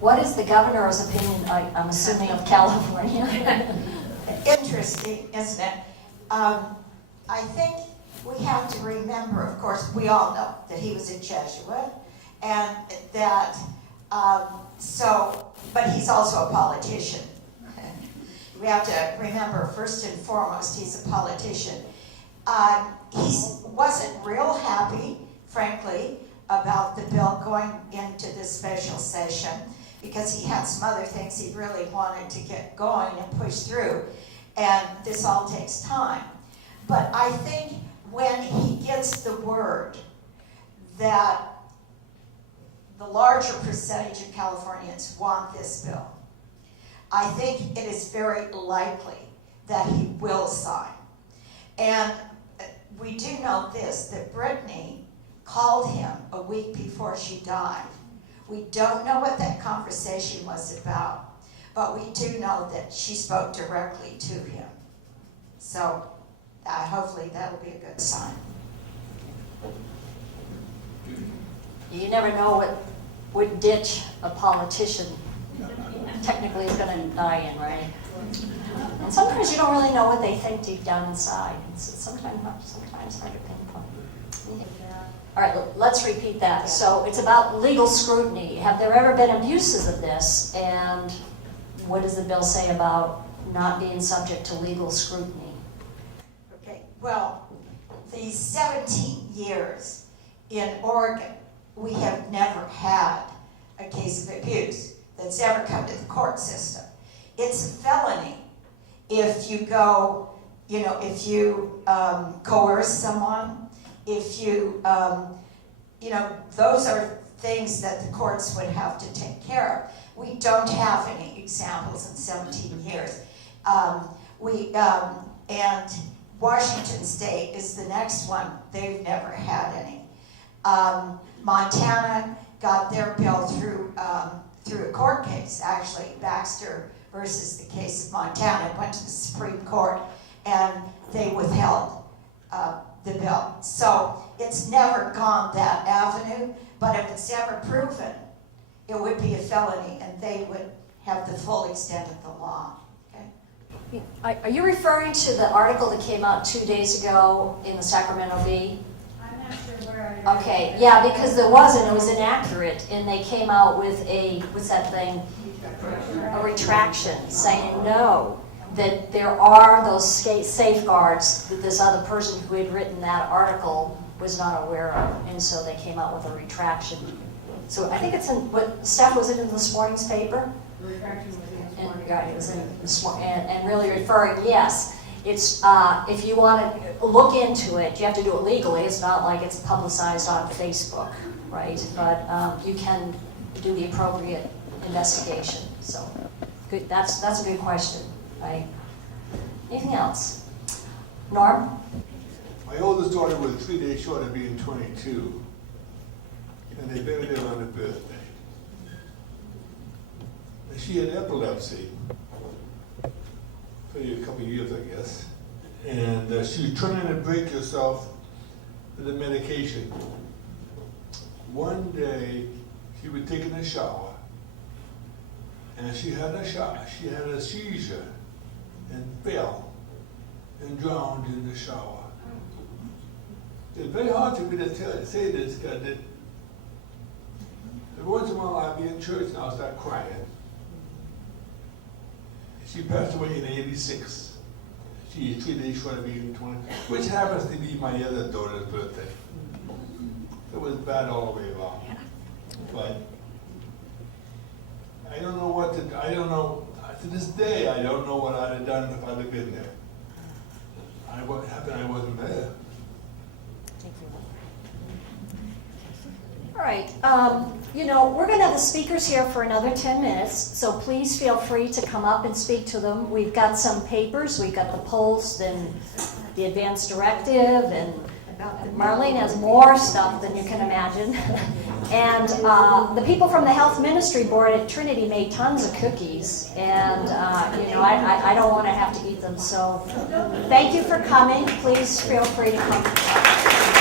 What is the governor's opinion, I'm assuming, of California? Interesting, isn't it? I think we have to remember, of course, we all know that he was a Jesuit, and that, but he's also a politician. We have to remember, first and foremost, he's a politician. He wasn't real happy, frankly, about the bill going into this special session, because he had some other things he really wanted to get going and push through, and this all takes time. But I think when he gets the word that the larger percentage of Californians want this bill, I think it is very likely that he will sign. And we do know this, that Brittany called him a week before she died. We don't know what that conversation was about, but we do know that she spoke directly to him. So hopefully that'll be a good sign. You never know what ditch a politician technically is going to die in, right? And sometimes you don't really know what they think deep down inside. It's sometimes hard to pinpoint. All right, let's repeat that. So it's about legal scrutiny. Have there ever been abuses of this? And what does the bill say about not being subject to legal scrutiny? Okay, well, these 17 years in Oregon, we have never had a case of abuse that's ever come to the court system. It's a felony if you go, if you coerce someone, if you, those are things that the courts would have to take care of. We don't have any examples in 17 years. And Washington State is the next one. They've never had any. Montana got their bill through a court case, actually, Baxter versus the case of Montana. It went to the Supreme Court, and they withheld the bill. So it's never gone that avenue, but if it's ever proven, it would be a felony, and they would have the full extent of the law. Okay? Are you referring to the article that came out 2 days ago in the Sacramento Bee? I'm not sure where Okay, yeah, because it was inaccurate, and they came out with what's that thing? A retraction, saying no, that there are those safeguards that this other person who had written that article was not aware of, and so they came out with a retraction. So I think it's in, Steph, was it in this morning's paper? The retraction was in this morning. It was in this morning, and really referring, yes, it's, if you want to look into it, you have to do it legally. It's not like it's publicized on Facebook, right? But you can do the appropriate investigation. So good. That's a good question, right? Anything else? Norm? My oldest daughter was 3 days short of being 22, and they buried her on her birthday. And she had epilepsy for a couple of years, I guess. And she was trying to break herself with the medication. One day, she was taking a shower, and she had a seizure and fell and drowned in the shower. It's very hard for me to say this, because every once in a while I'll be in church and I'll start crying. She passed away in '86. She is 3 days short of being 20, which happens to be my other daughter's birthday. It was bad all the way along. But I don't know, to this day, I don't know what I'd have done if I'd have been there. What happened, I wasn't there. All right, we're going to have the speakers here for another 10 minutes, so please feel free to come up and speak to them. We've got some papers, we've got the polls, then the advanced directive, and Marlene has more stuff than you can imagine. And the people from the Health Ministry Board at Trinity made tons of cookies. And, you know, I don't want to have to eat them. So thank you for coming. Please feel free to come.